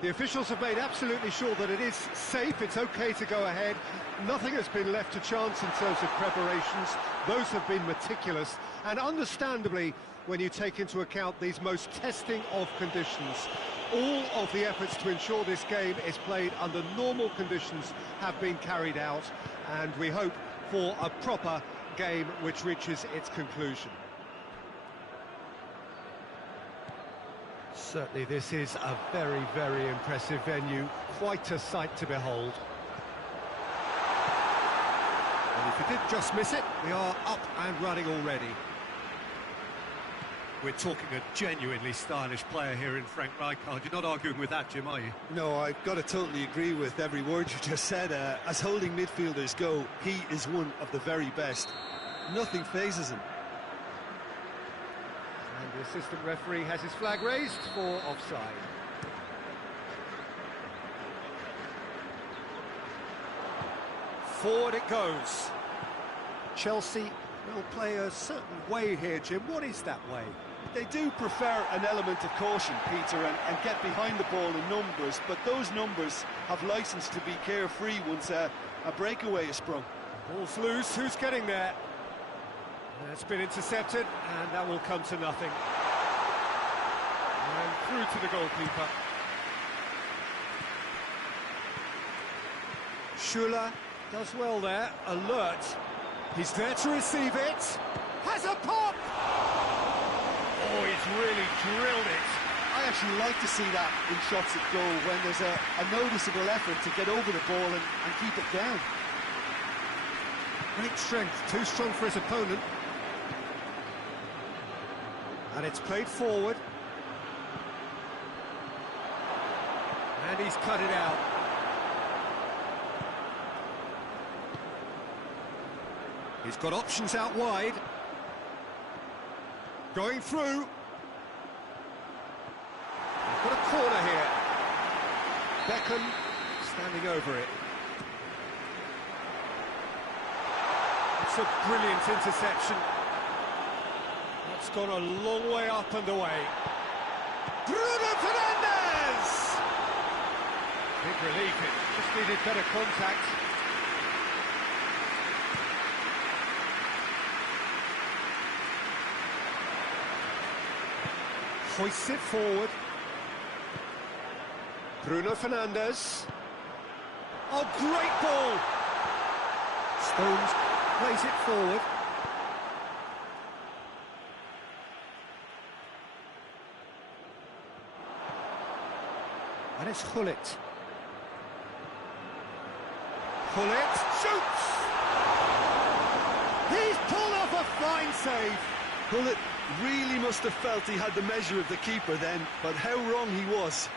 The officials have made absolutely sure that it is safe, it's okay to go ahead. Nothing has been left to chance in terms of preparations. Those have been meticulous, and understandably, when you take into account these most testing of conditions, all of the efforts to ensure this game is played under normal conditions have been carried out, and we hope for a proper game which reaches its conclusion. Certainly this is a very, very impressive venue, quite a sight to behold. And if you did just miss it, we are up and running already. We're talking a genuinely stylish player here in Frank Rijkaard. You're not arguing with that, Jim, are you? No, I've got to totally agree with every word you just said. As holding midfielders go, he is one of the very best. Nothing phases him. And the assistant referee has his flag raised for offside. Forward it goes. Chelsea will play a certain way here, Jim. What is that way? They do prefer an element of caution, Peter, and get behind the ball in numbers, but those numbers have licence to be carefree once a breakaway is sprung. Ball's loose, who's getting there? It's been intercepted, and that will come to nothing. And through to the goalkeeper. Schuller does well there, alert. He's there to receive it. Has a pop! Oh, he's really drilled it. I actually like to see that in shots at goal, when there's a noticeable effort to get over the ball and keep it down. Great strength, too strong for his opponent. And it's played forward. And he's cut it out. He's got options out wide. Going through. We've got a corner here. Beckham standing over it. It's a brilliant interception. That's gone a long way up and away. Bruno Fernandes! Big relief, it just needed better contact. Hoists it forward. Bruno Fernandes. Oh, great ball! Stones plays it forward. And it's Gullit. Gullit shoots! He's pulled off a fine save. Gullit really must have felt he had the measure of the keeper then, but how wrong he was.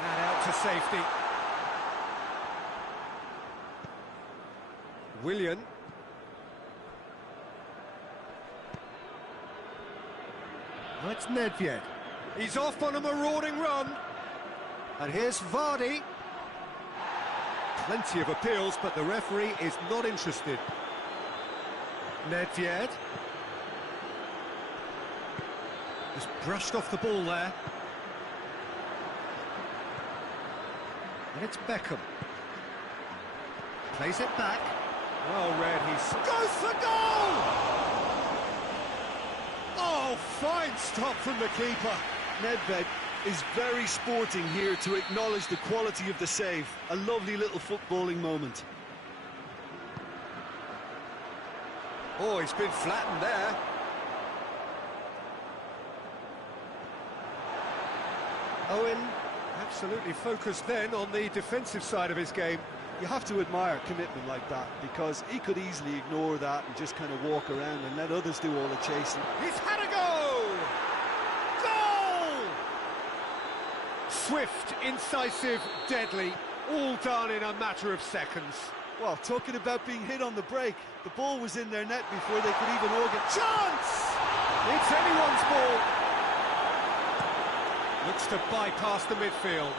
And out to safety. Willian. That's Nedved. He's off on a marauding run. And here's Vardy. Plenty of appeals, but the referee is not interested. Nedved. Just brushed off the ball there. And it's Beckham. Plays it back. Well read, he goes for goal! Oh, fine stop from the keeper. Nedved is very sporting here to acknowledge the quality of the save. A lovely little footballing moment. Oh, he's been flattened there. Owen absolutely focused then on the defensive side of his game. You have to admire commitment like that, because he could easily ignore that and just kind of walk around and let others do all the chasing. He's had a go! Goal! Swift, incisive, deadly, all done in a matter of seconds. Well, talking about being hit on the break, the ball was in their net before they could even organise. Chance! It's anyone's ball. Looks to bypass the midfield.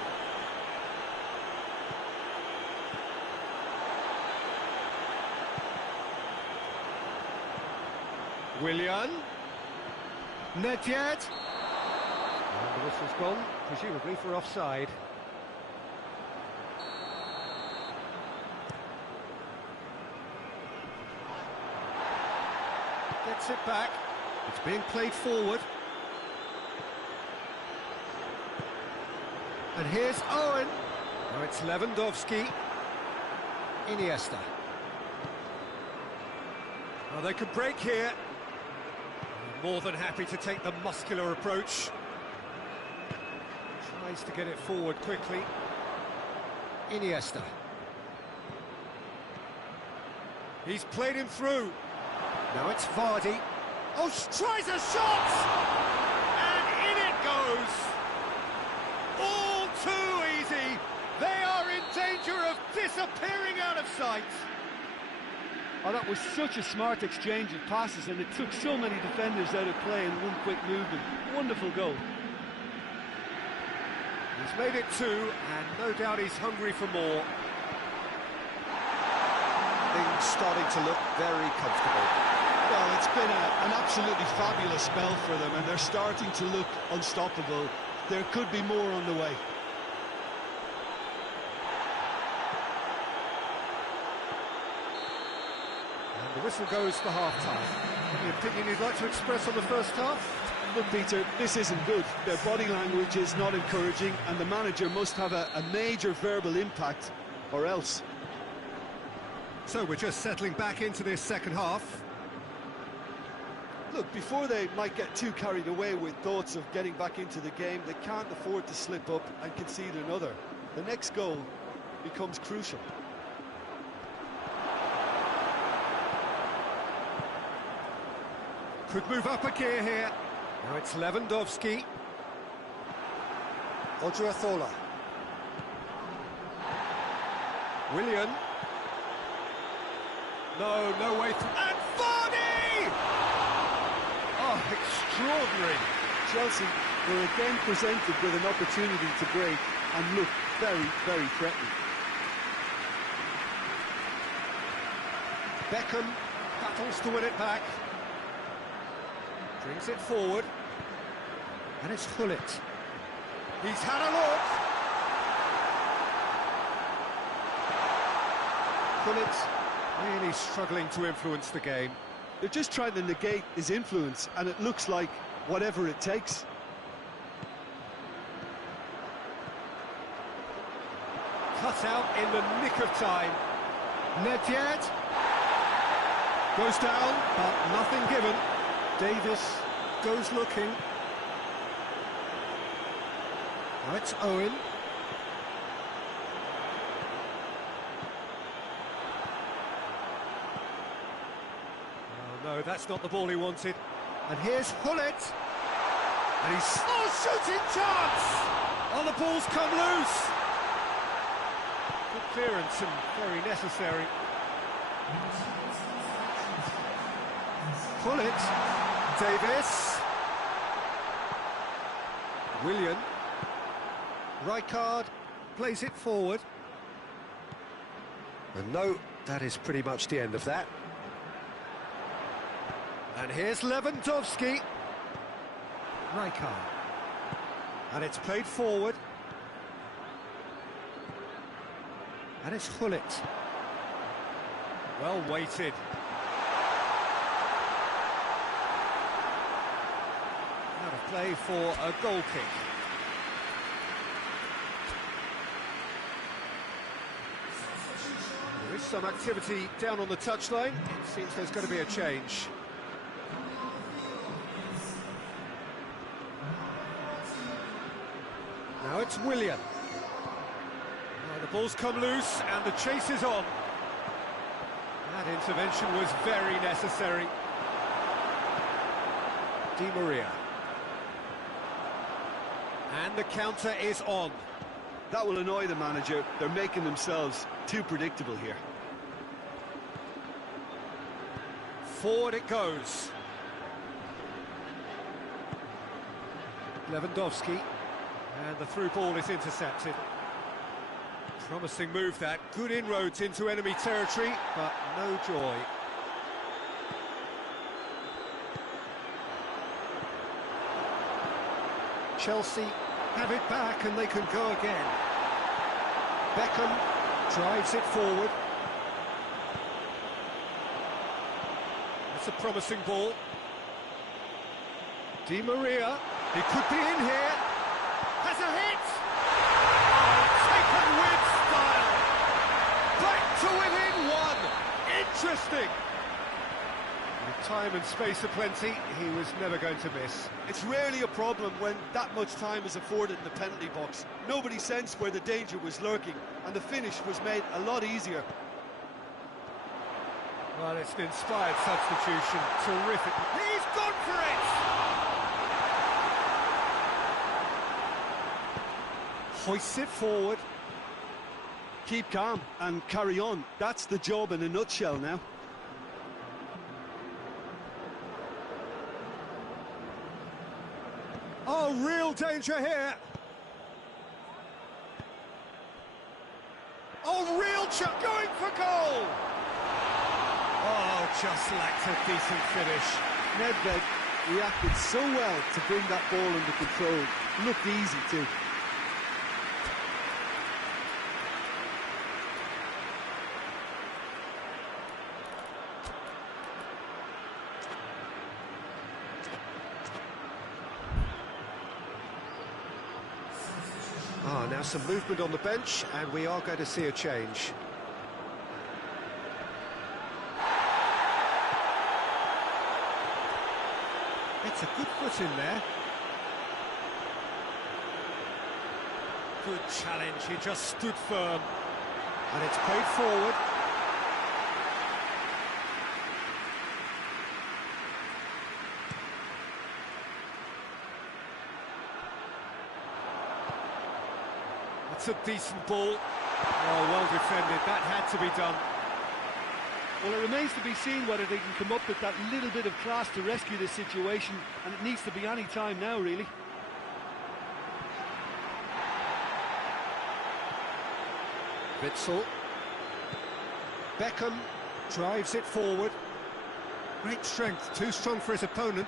Willian. Net yet. And the whistle's gone, presumably for offside. Gets it back. It's being played forward. And here's Owen. Now it's Lewandowski. Iniesta. Well, they could break here. More than happy to take the muscular approach. Tries to get it forward quickly. Iniesta. He's played him through. Now it's Vardy. Oh, tries a shot! And in it goes! All too easy! They are in danger of disappearing out of sight! Oh, that was such a smart exchange of passes, and it took so many defenders out of play in one quick movement. Wonderful goal. He's made it two, and no doubt he's hungry for more. Things starting to look very comfortable. Well, it's been an absolutely fabulous spell for them, and they're starting to look unstoppable. There could be more on the way. And the whistle goes for half-time. Any opinion you'd like to express on the first half? Look, Peter, this isn't good. Their body language is not encouraging, and the manager must have a major verbal impact, or else. So we're just settling back into this second half. Look, before they might get too carried away with thoughts of getting back into the game, they can't afford to slip up and concede another. The next goal becomes crucial. Could move up a gear here. Now it's Lewandowski. Odriozola. Willian. No way through. And Vardy! Oh, extraordinary. Chelsea were again presented with an opportunity to break and look very, very threatening. Beckham battles to win it back. Brings it forward. And it's Hullet. He's had a look. Hullet really struggling to influence the game. They're just trying to negate his influence, and it looks like whatever it takes. Cut out in the nick of time. Nedved goes down, but nothing given. Davis goes looking. Now it's Owen. Oh no, that's not the ball he wanted. And here's Hullet. And he's... Oh, shooting chance! Oh, the ball's come loose. Good clearance and very necessary. Hullet. Davis. Willian. Rijkaard plays it forward. And no, that is pretty much the end of that. And here's Lewandowski. Rijkaard. And it's played forward. And it's Hullet. Well weighted. Out of play for a goal kick. There is some activity down on the touchline. It seems there's going to be a change. Now it's Willian. Now the ball's come loose and the chase is on. That intervention was very necessary. Di Maria. And the counter is on. That will annoy the manager. They're making themselves too predictable here. Forward it goes. Lewandowski, and the through ball is intercepted. Promising move that, good inroads into enemy territory, but no joy. Chelsea have it back and they can go again. Beckham drives it forward. That's a promising ball. Di Maria, he could be in here. Has a hit! Oh, taken with style. Back to within one. Interesting. With time and space aplenty, he was never going to miss. It's rarely a problem when that much time is afforded in the penalty box. Nobody sensed where the danger was lurking, and the finish was made a lot easier. Well, it's an inspired substitution. Terrific. He's gone for it! Hoists it forward. Keep calm and carry on. That's the job in a nutshell now. Oh, real danger here. Oh, real going for goal. Oh, just lacked a decent finish. Nedved reacted so well to bring that ball under control. Looked easy too. Now some movement on the bench, and we are going to see a change. It's a good foot in there. Good challenge, he just stood firm. And it's played forward. It's a decent ball. Oh, well defended. That had to be done. Well, it remains to be seen whether they can come up with that little bit of class to rescue this situation, and it needs to be any time now, really. Witsel. Beckham drives it forward. Great strength, too strong for his opponent.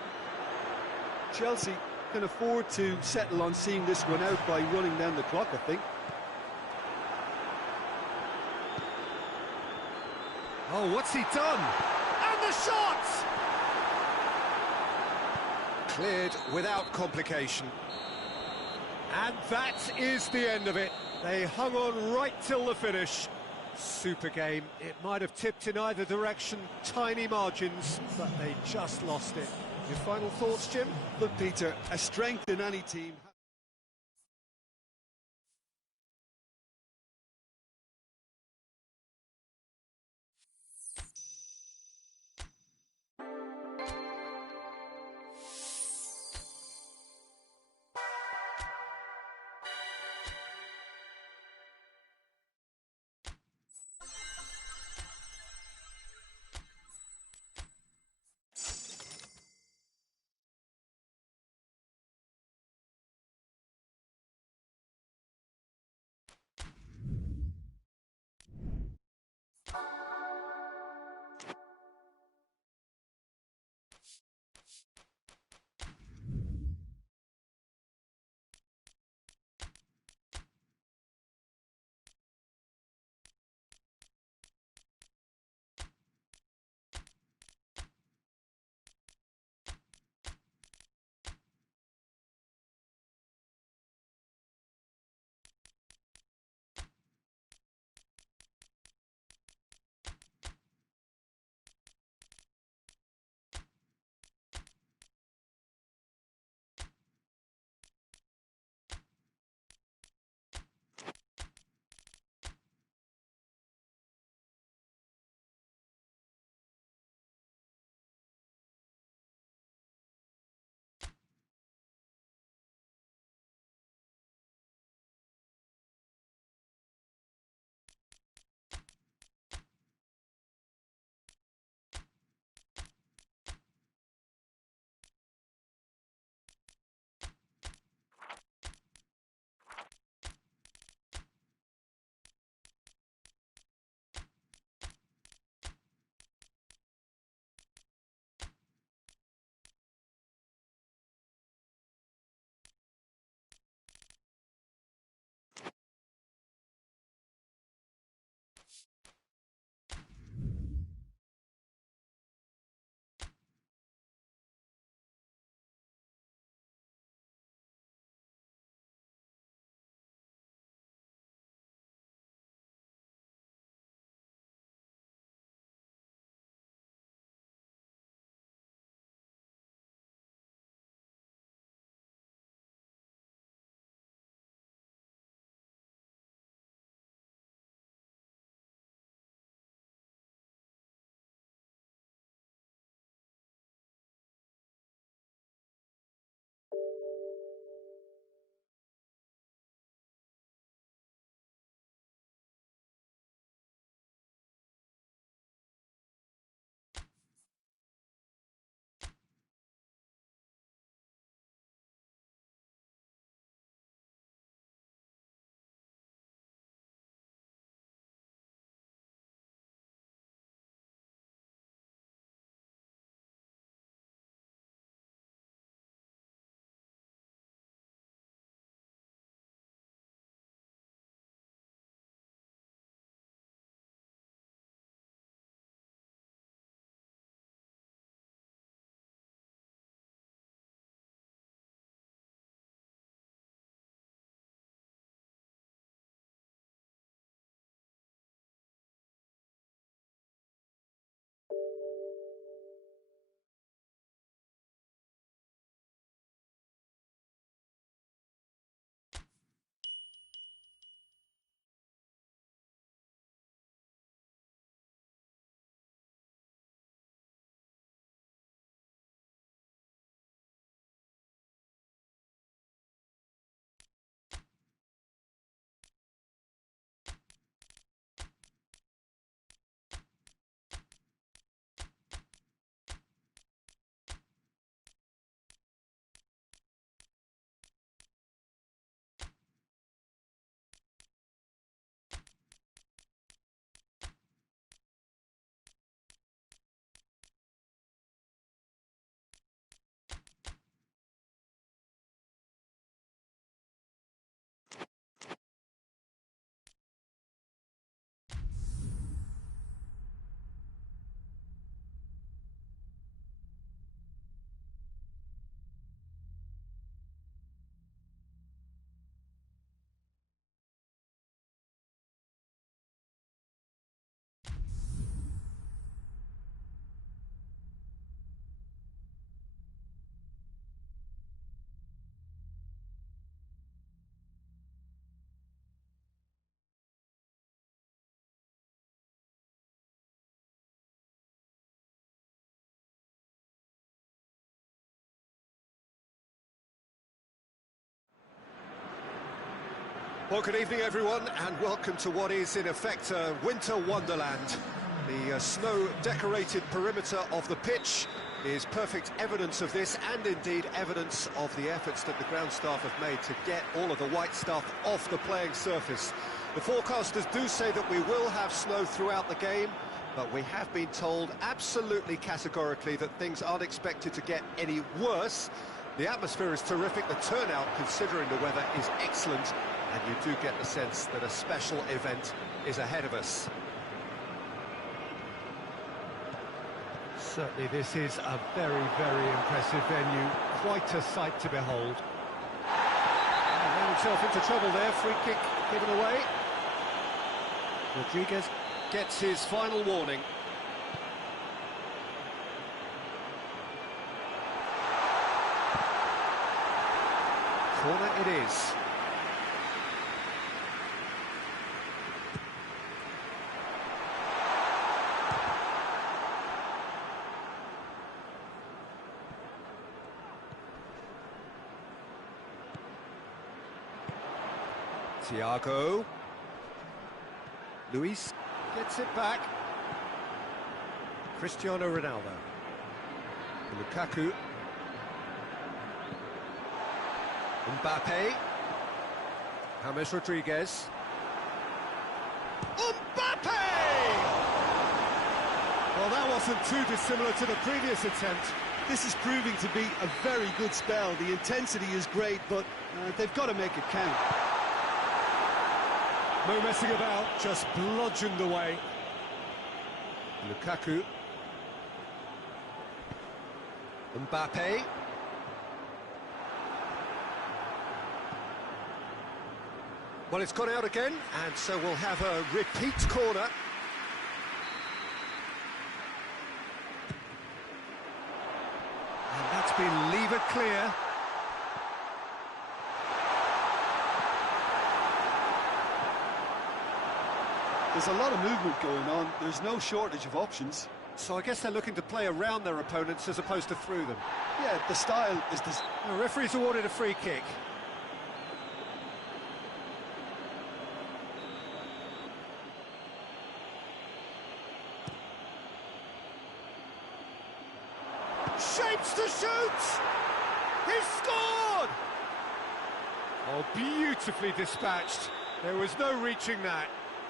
Chelsea can afford to settle on seeing this one out by running down the clock, I think. Oh, what's he done? And the shot! Cleared without complication. And that is the end of it. They hung on right till the finish. Super game. It might have tipped in either direction, tiny margins, but they just lost it. Your final thoughts, Jim? Look, Peter, a strength in any team. Well, good evening, everyone, and welcome to what is, in effect, a winter wonderland. The snow-decorated perimeter of the pitch is perfect evidence of this, and indeed evidence of the efforts that the ground staff have made to get all of the white stuff off the playing surface. The forecasters do say that we will have snow throughout the game, but we have been told absolutely categorically that things aren't expected to get any worse. The atmosphere is terrific, the turnout, considering the weather, is excellent, and you do get the sense that a special event is ahead of us. Certainly this is a very, very impressive venue, quite a sight to behold. He ran himself into trouble there, free kick given away. Rodriguez gets his final warning. Corner it is. Thiago. Luis gets it back. Cristiano Ronaldo. Lukaku. Mbappe. James Rodriguez. Mbappe! Well, that wasn't too dissimilar to the previous attempt. This is proving to be a very good spell. The intensity is great, but they've got to make it count. No messing about, just bludgeoned away. Lukaku. Mbappe. Well, it's gone out again, and so we'll have a repeat corner. And that's been levered clear. There's a lot of movement going on. There's no shortage of options. So I guess they're looking to play around their opponents as opposed to through them. Yeah, the style is this. The referee's awarded a free kick. Shapes to shoot! He's scored! Oh, beautifully dispatched. There was no reaching that.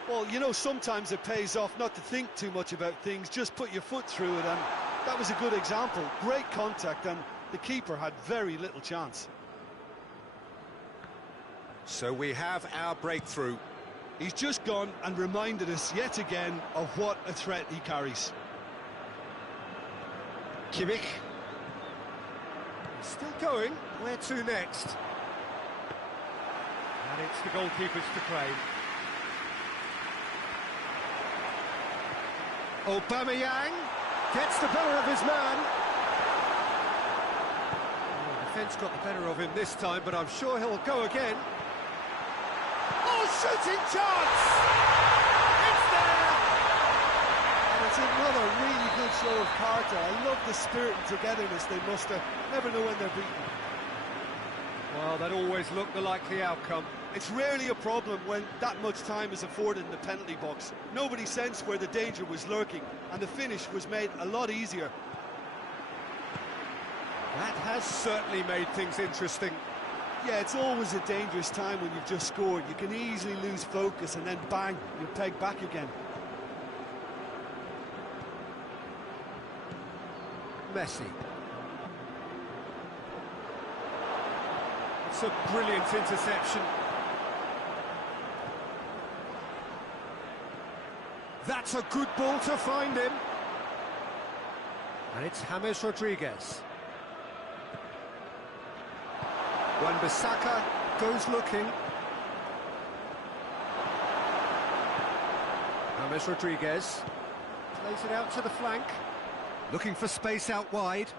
Well, you know, sometimes it pays off not to think too much about things, just put your foot through it, and that was a good example. Great contact, and the keeper had very little chance. So we have our breakthrough. He's just gone and reminded us yet again of what a threat he carries. Kimmich. Still going. Where to next? And it's the goalkeepers to claim. Aubameyang gets the better of his man. Oh, the defence got the better of him this time, but I'm sure he'll go again. Oh, shooting chance! It's there! And it's another really good show of character. I love the spirit and togetherness they muster. Never know when they're beaten. Well, that always looked the likely outcome. It's rarely a problem when that much time is afforded in the penalty box. Nobody sensed where the danger was lurking, and the finish was made a lot easier. That has certainly made things interesting. Yeah, it's always a dangerous time when you've just scored. You can easily lose focus, and then bang, you're pegged back again. Messi. It's a brilliant interception. That's a good ball to find him. And it's James Rodriguez. Wan-Bissaka goes looking. James Rodriguez plays it out to the flank. Looking for space out wide.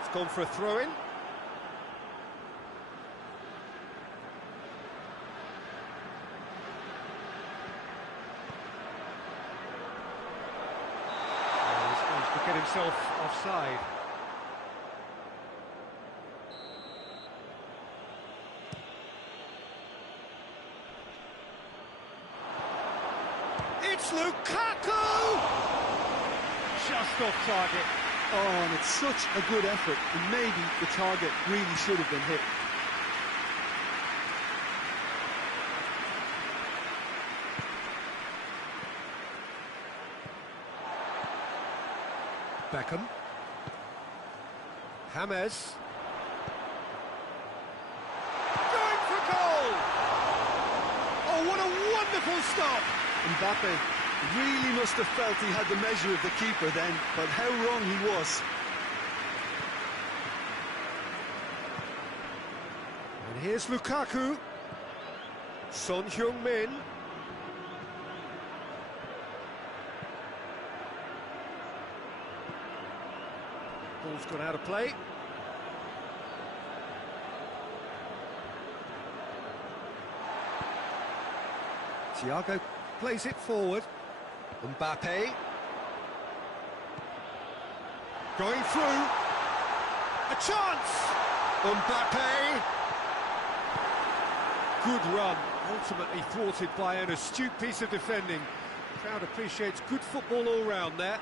It's gone for a throw-in. Get himself offside. It's Lukaku! Just off target. Oh, and it's such a good effort, and maybe the target really should have been hit. Beckham. James. Going for goal! Oh, what a wonderful stop! Mbappe really must have felt he had the measure of the keeper then, but how wrong he was. And here's Lukaku. Son Heung-min. Ball's gone out of play. Thiago plays it forward. Mbappe. Going through. A chance! Mbappe. Good run, ultimately thwarted by an astute piece of defending. The crowd appreciates good football all round there.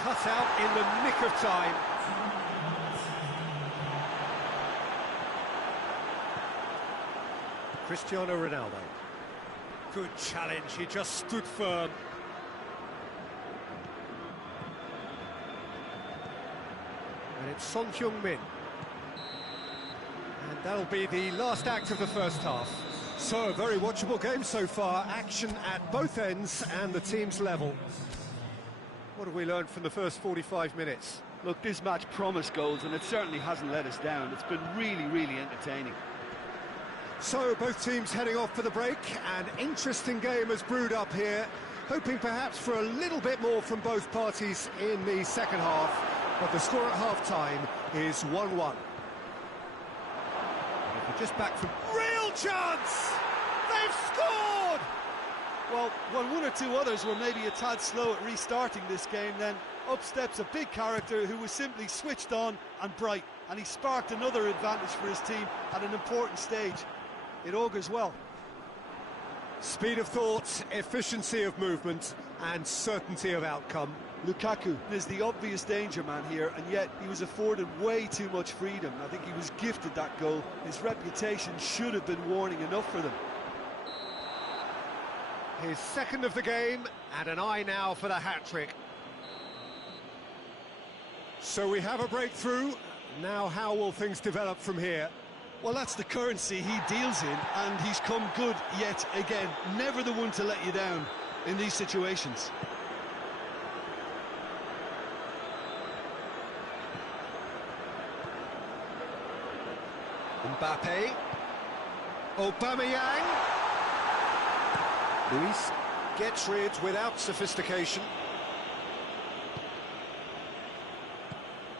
Cut out in the nick of time. Cristiano Ronaldo. Good challenge, he just stood firm. And it's Son Heung-min. And that'll be the last act of the first half. So, a very watchable game so far. Action at both ends and the team's level. What have we learned from the first 45 minutes? Look, this match promised goals, and it certainly hasn't let us down. It's been really, really entertaining. So, both teams heading off for the break. An interesting game has brewed up here. Hoping perhaps for a little bit more from both parties in the second half. But the score at half-time is 1-1. We're just back from... Real chance! They've scored! Well, when one or two others were maybe a tad slow at restarting this game, then up steps a big character who was simply switched on and bright, and he sparked another advantage for his team at an important stage. It augurs well. Speed of thought, efficiency of movement, and certainty of outcome. Lukaku is the obvious danger man here, and yet he was afforded way too much freedom. I think he was gifted that goal. His reputation should have been warning enough for them. His second of the game, and an eye now for the hat-trick. So we have a breakthrough. Now how will things develop from here? Well, that's the currency he deals in, and he's come good yet again. Never the one to let you down in these situations. Mbappe. Aubameyang. Luis gets rid without sophistication.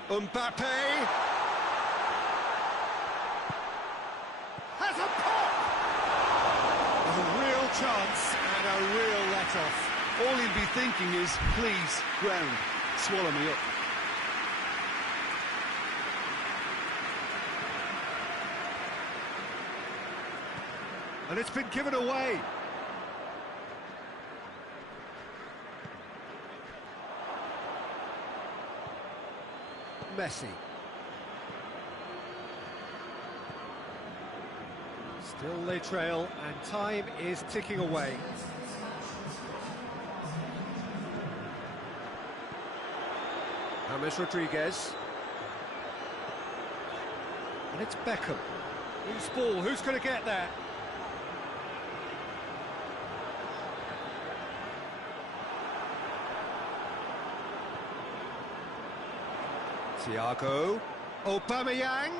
Mbappe. Has a pop! A real chance and a real let-off. All he'll be thinking is, please, ground, swallow me up. And it's been given away. Messi. Still they trail, and time is ticking away. James Rodriguez. And it's Beckham. Who's ball? Who's going to get there? Thiago. Aubameyang.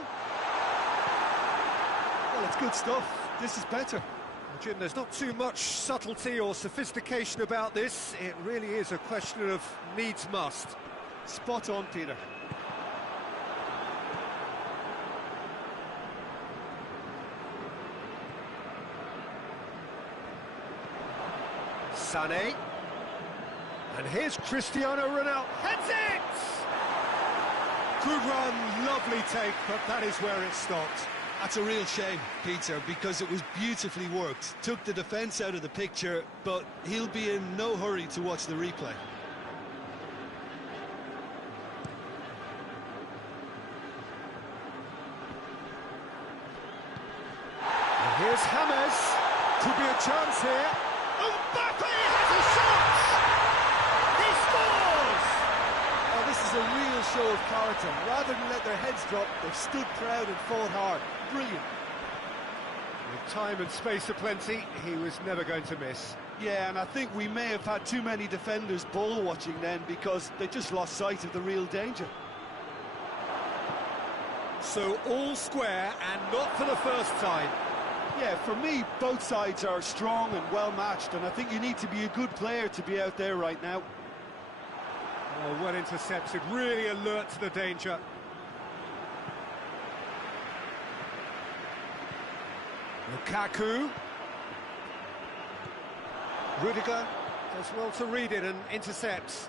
Well, it's good stuff. This is better. Jim, there's not too much subtlety or sophistication about this. It really is a question of needs must. Spot on, Peter. Sané. And here's Cristiano Ronaldo. Heads it! Good run, lovely take, but that is where it stopped. That's a real shame, Peter, because it was beautifully worked. Took the defence out of the picture, but he'll be in no hurry to watch the replay. And here's James. Could be a chance here. Mbappe has a shot! He scores! Oh, this is a real show of character. Rather than let their heads drop, they've stood proud and fought hard. Brilliant. With time and space aplenty, he was never going to miss. Yeah, and I think we may have had too many defenders ball watching then because they just lost sight of the real danger. So all square and not for the first time. Yeah, for me, both sides are strong and well matched, and I think you need to be a good player to be out there right now. Oh, well intercepted, really alert to the danger. Lukaku. Rudiger does well to read it and intercepts.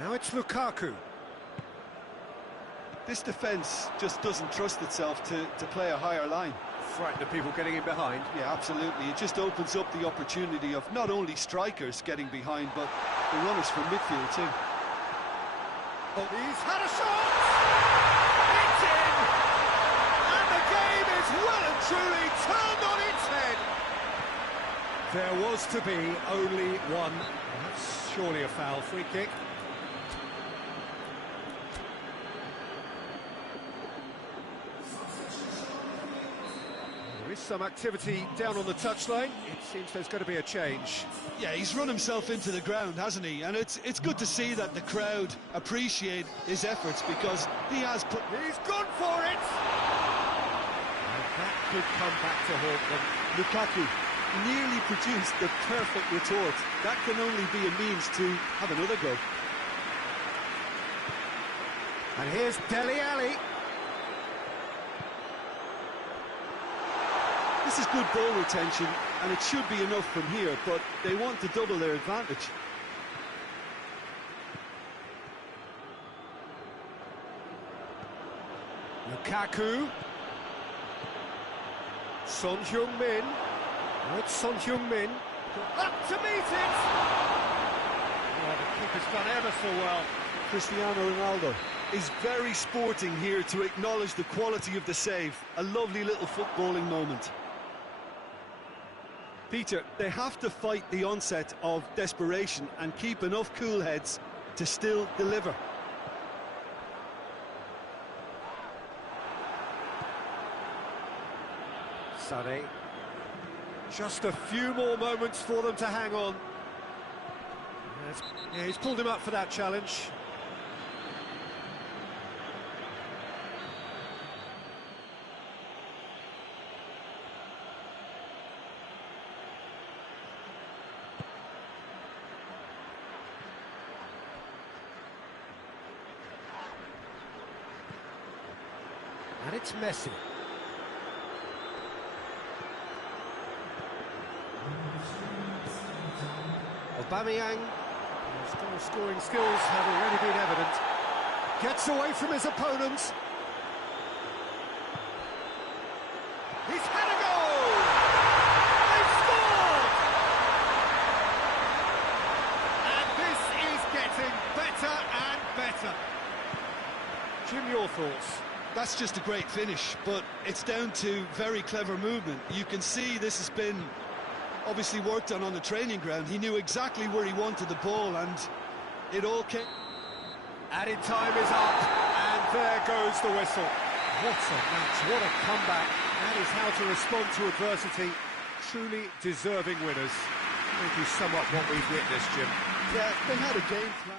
Now it's Lukaku. This defence just doesn't trust itself to play a higher line. Frightened of people getting in behind. Yeah, absolutely. It just opens up the opportunity of not only strikers getting behind, but the runners from midfield too. Oh, he's had a shot! It's in! And the game is well and truly turned on its head. There was to be only one. That's surely a foul. Free kick. There is some activity down on the touchline. It seems there's going to be a change. Yeah, he's run himself into the ground, hasn't he? And it's good to see that the crowd appreciate his efforts because he has put... He's gone for it! And that could come back to haunt them. Lukaku nearly produced the perfect retort. That can only be a means to have another go. And here's Dele Alli. This is good ball retention, and it should be enough from here, but they want to double their advantage. Lukaku. Son Heung-min. It's Son Heung-min. Up to meet it! Oh, the keeper's done ever so well. Cristiano Ronaldo is very sporting here to acknowledge the quality of the save. A lovely little footballing moment. Peter, they have to fight the onset of desperation and keep enough cool heads to still deliver. Sané. Just a few more moments for them to hang on. Yeah, he's pulled him up for that challenge. And it's Messi. Aubameyang, whose scoring skills have already been evident, gets away from his opponents. He's had a goal! They've scored! And this is getting better and better. Jim, your thoughts? That's just a great finish, but it's down to very clever movement. You can see this has been obviously worked on the training ground. He knew exactly where he wanted the ball, and it all came... Added time is up, and there goes the whistle. What a match, what a comeback. That is how to respond to adversity. Truly deserving winners. Maybe sum up what we've witnessed, Jim. Yeah, they had a game plan.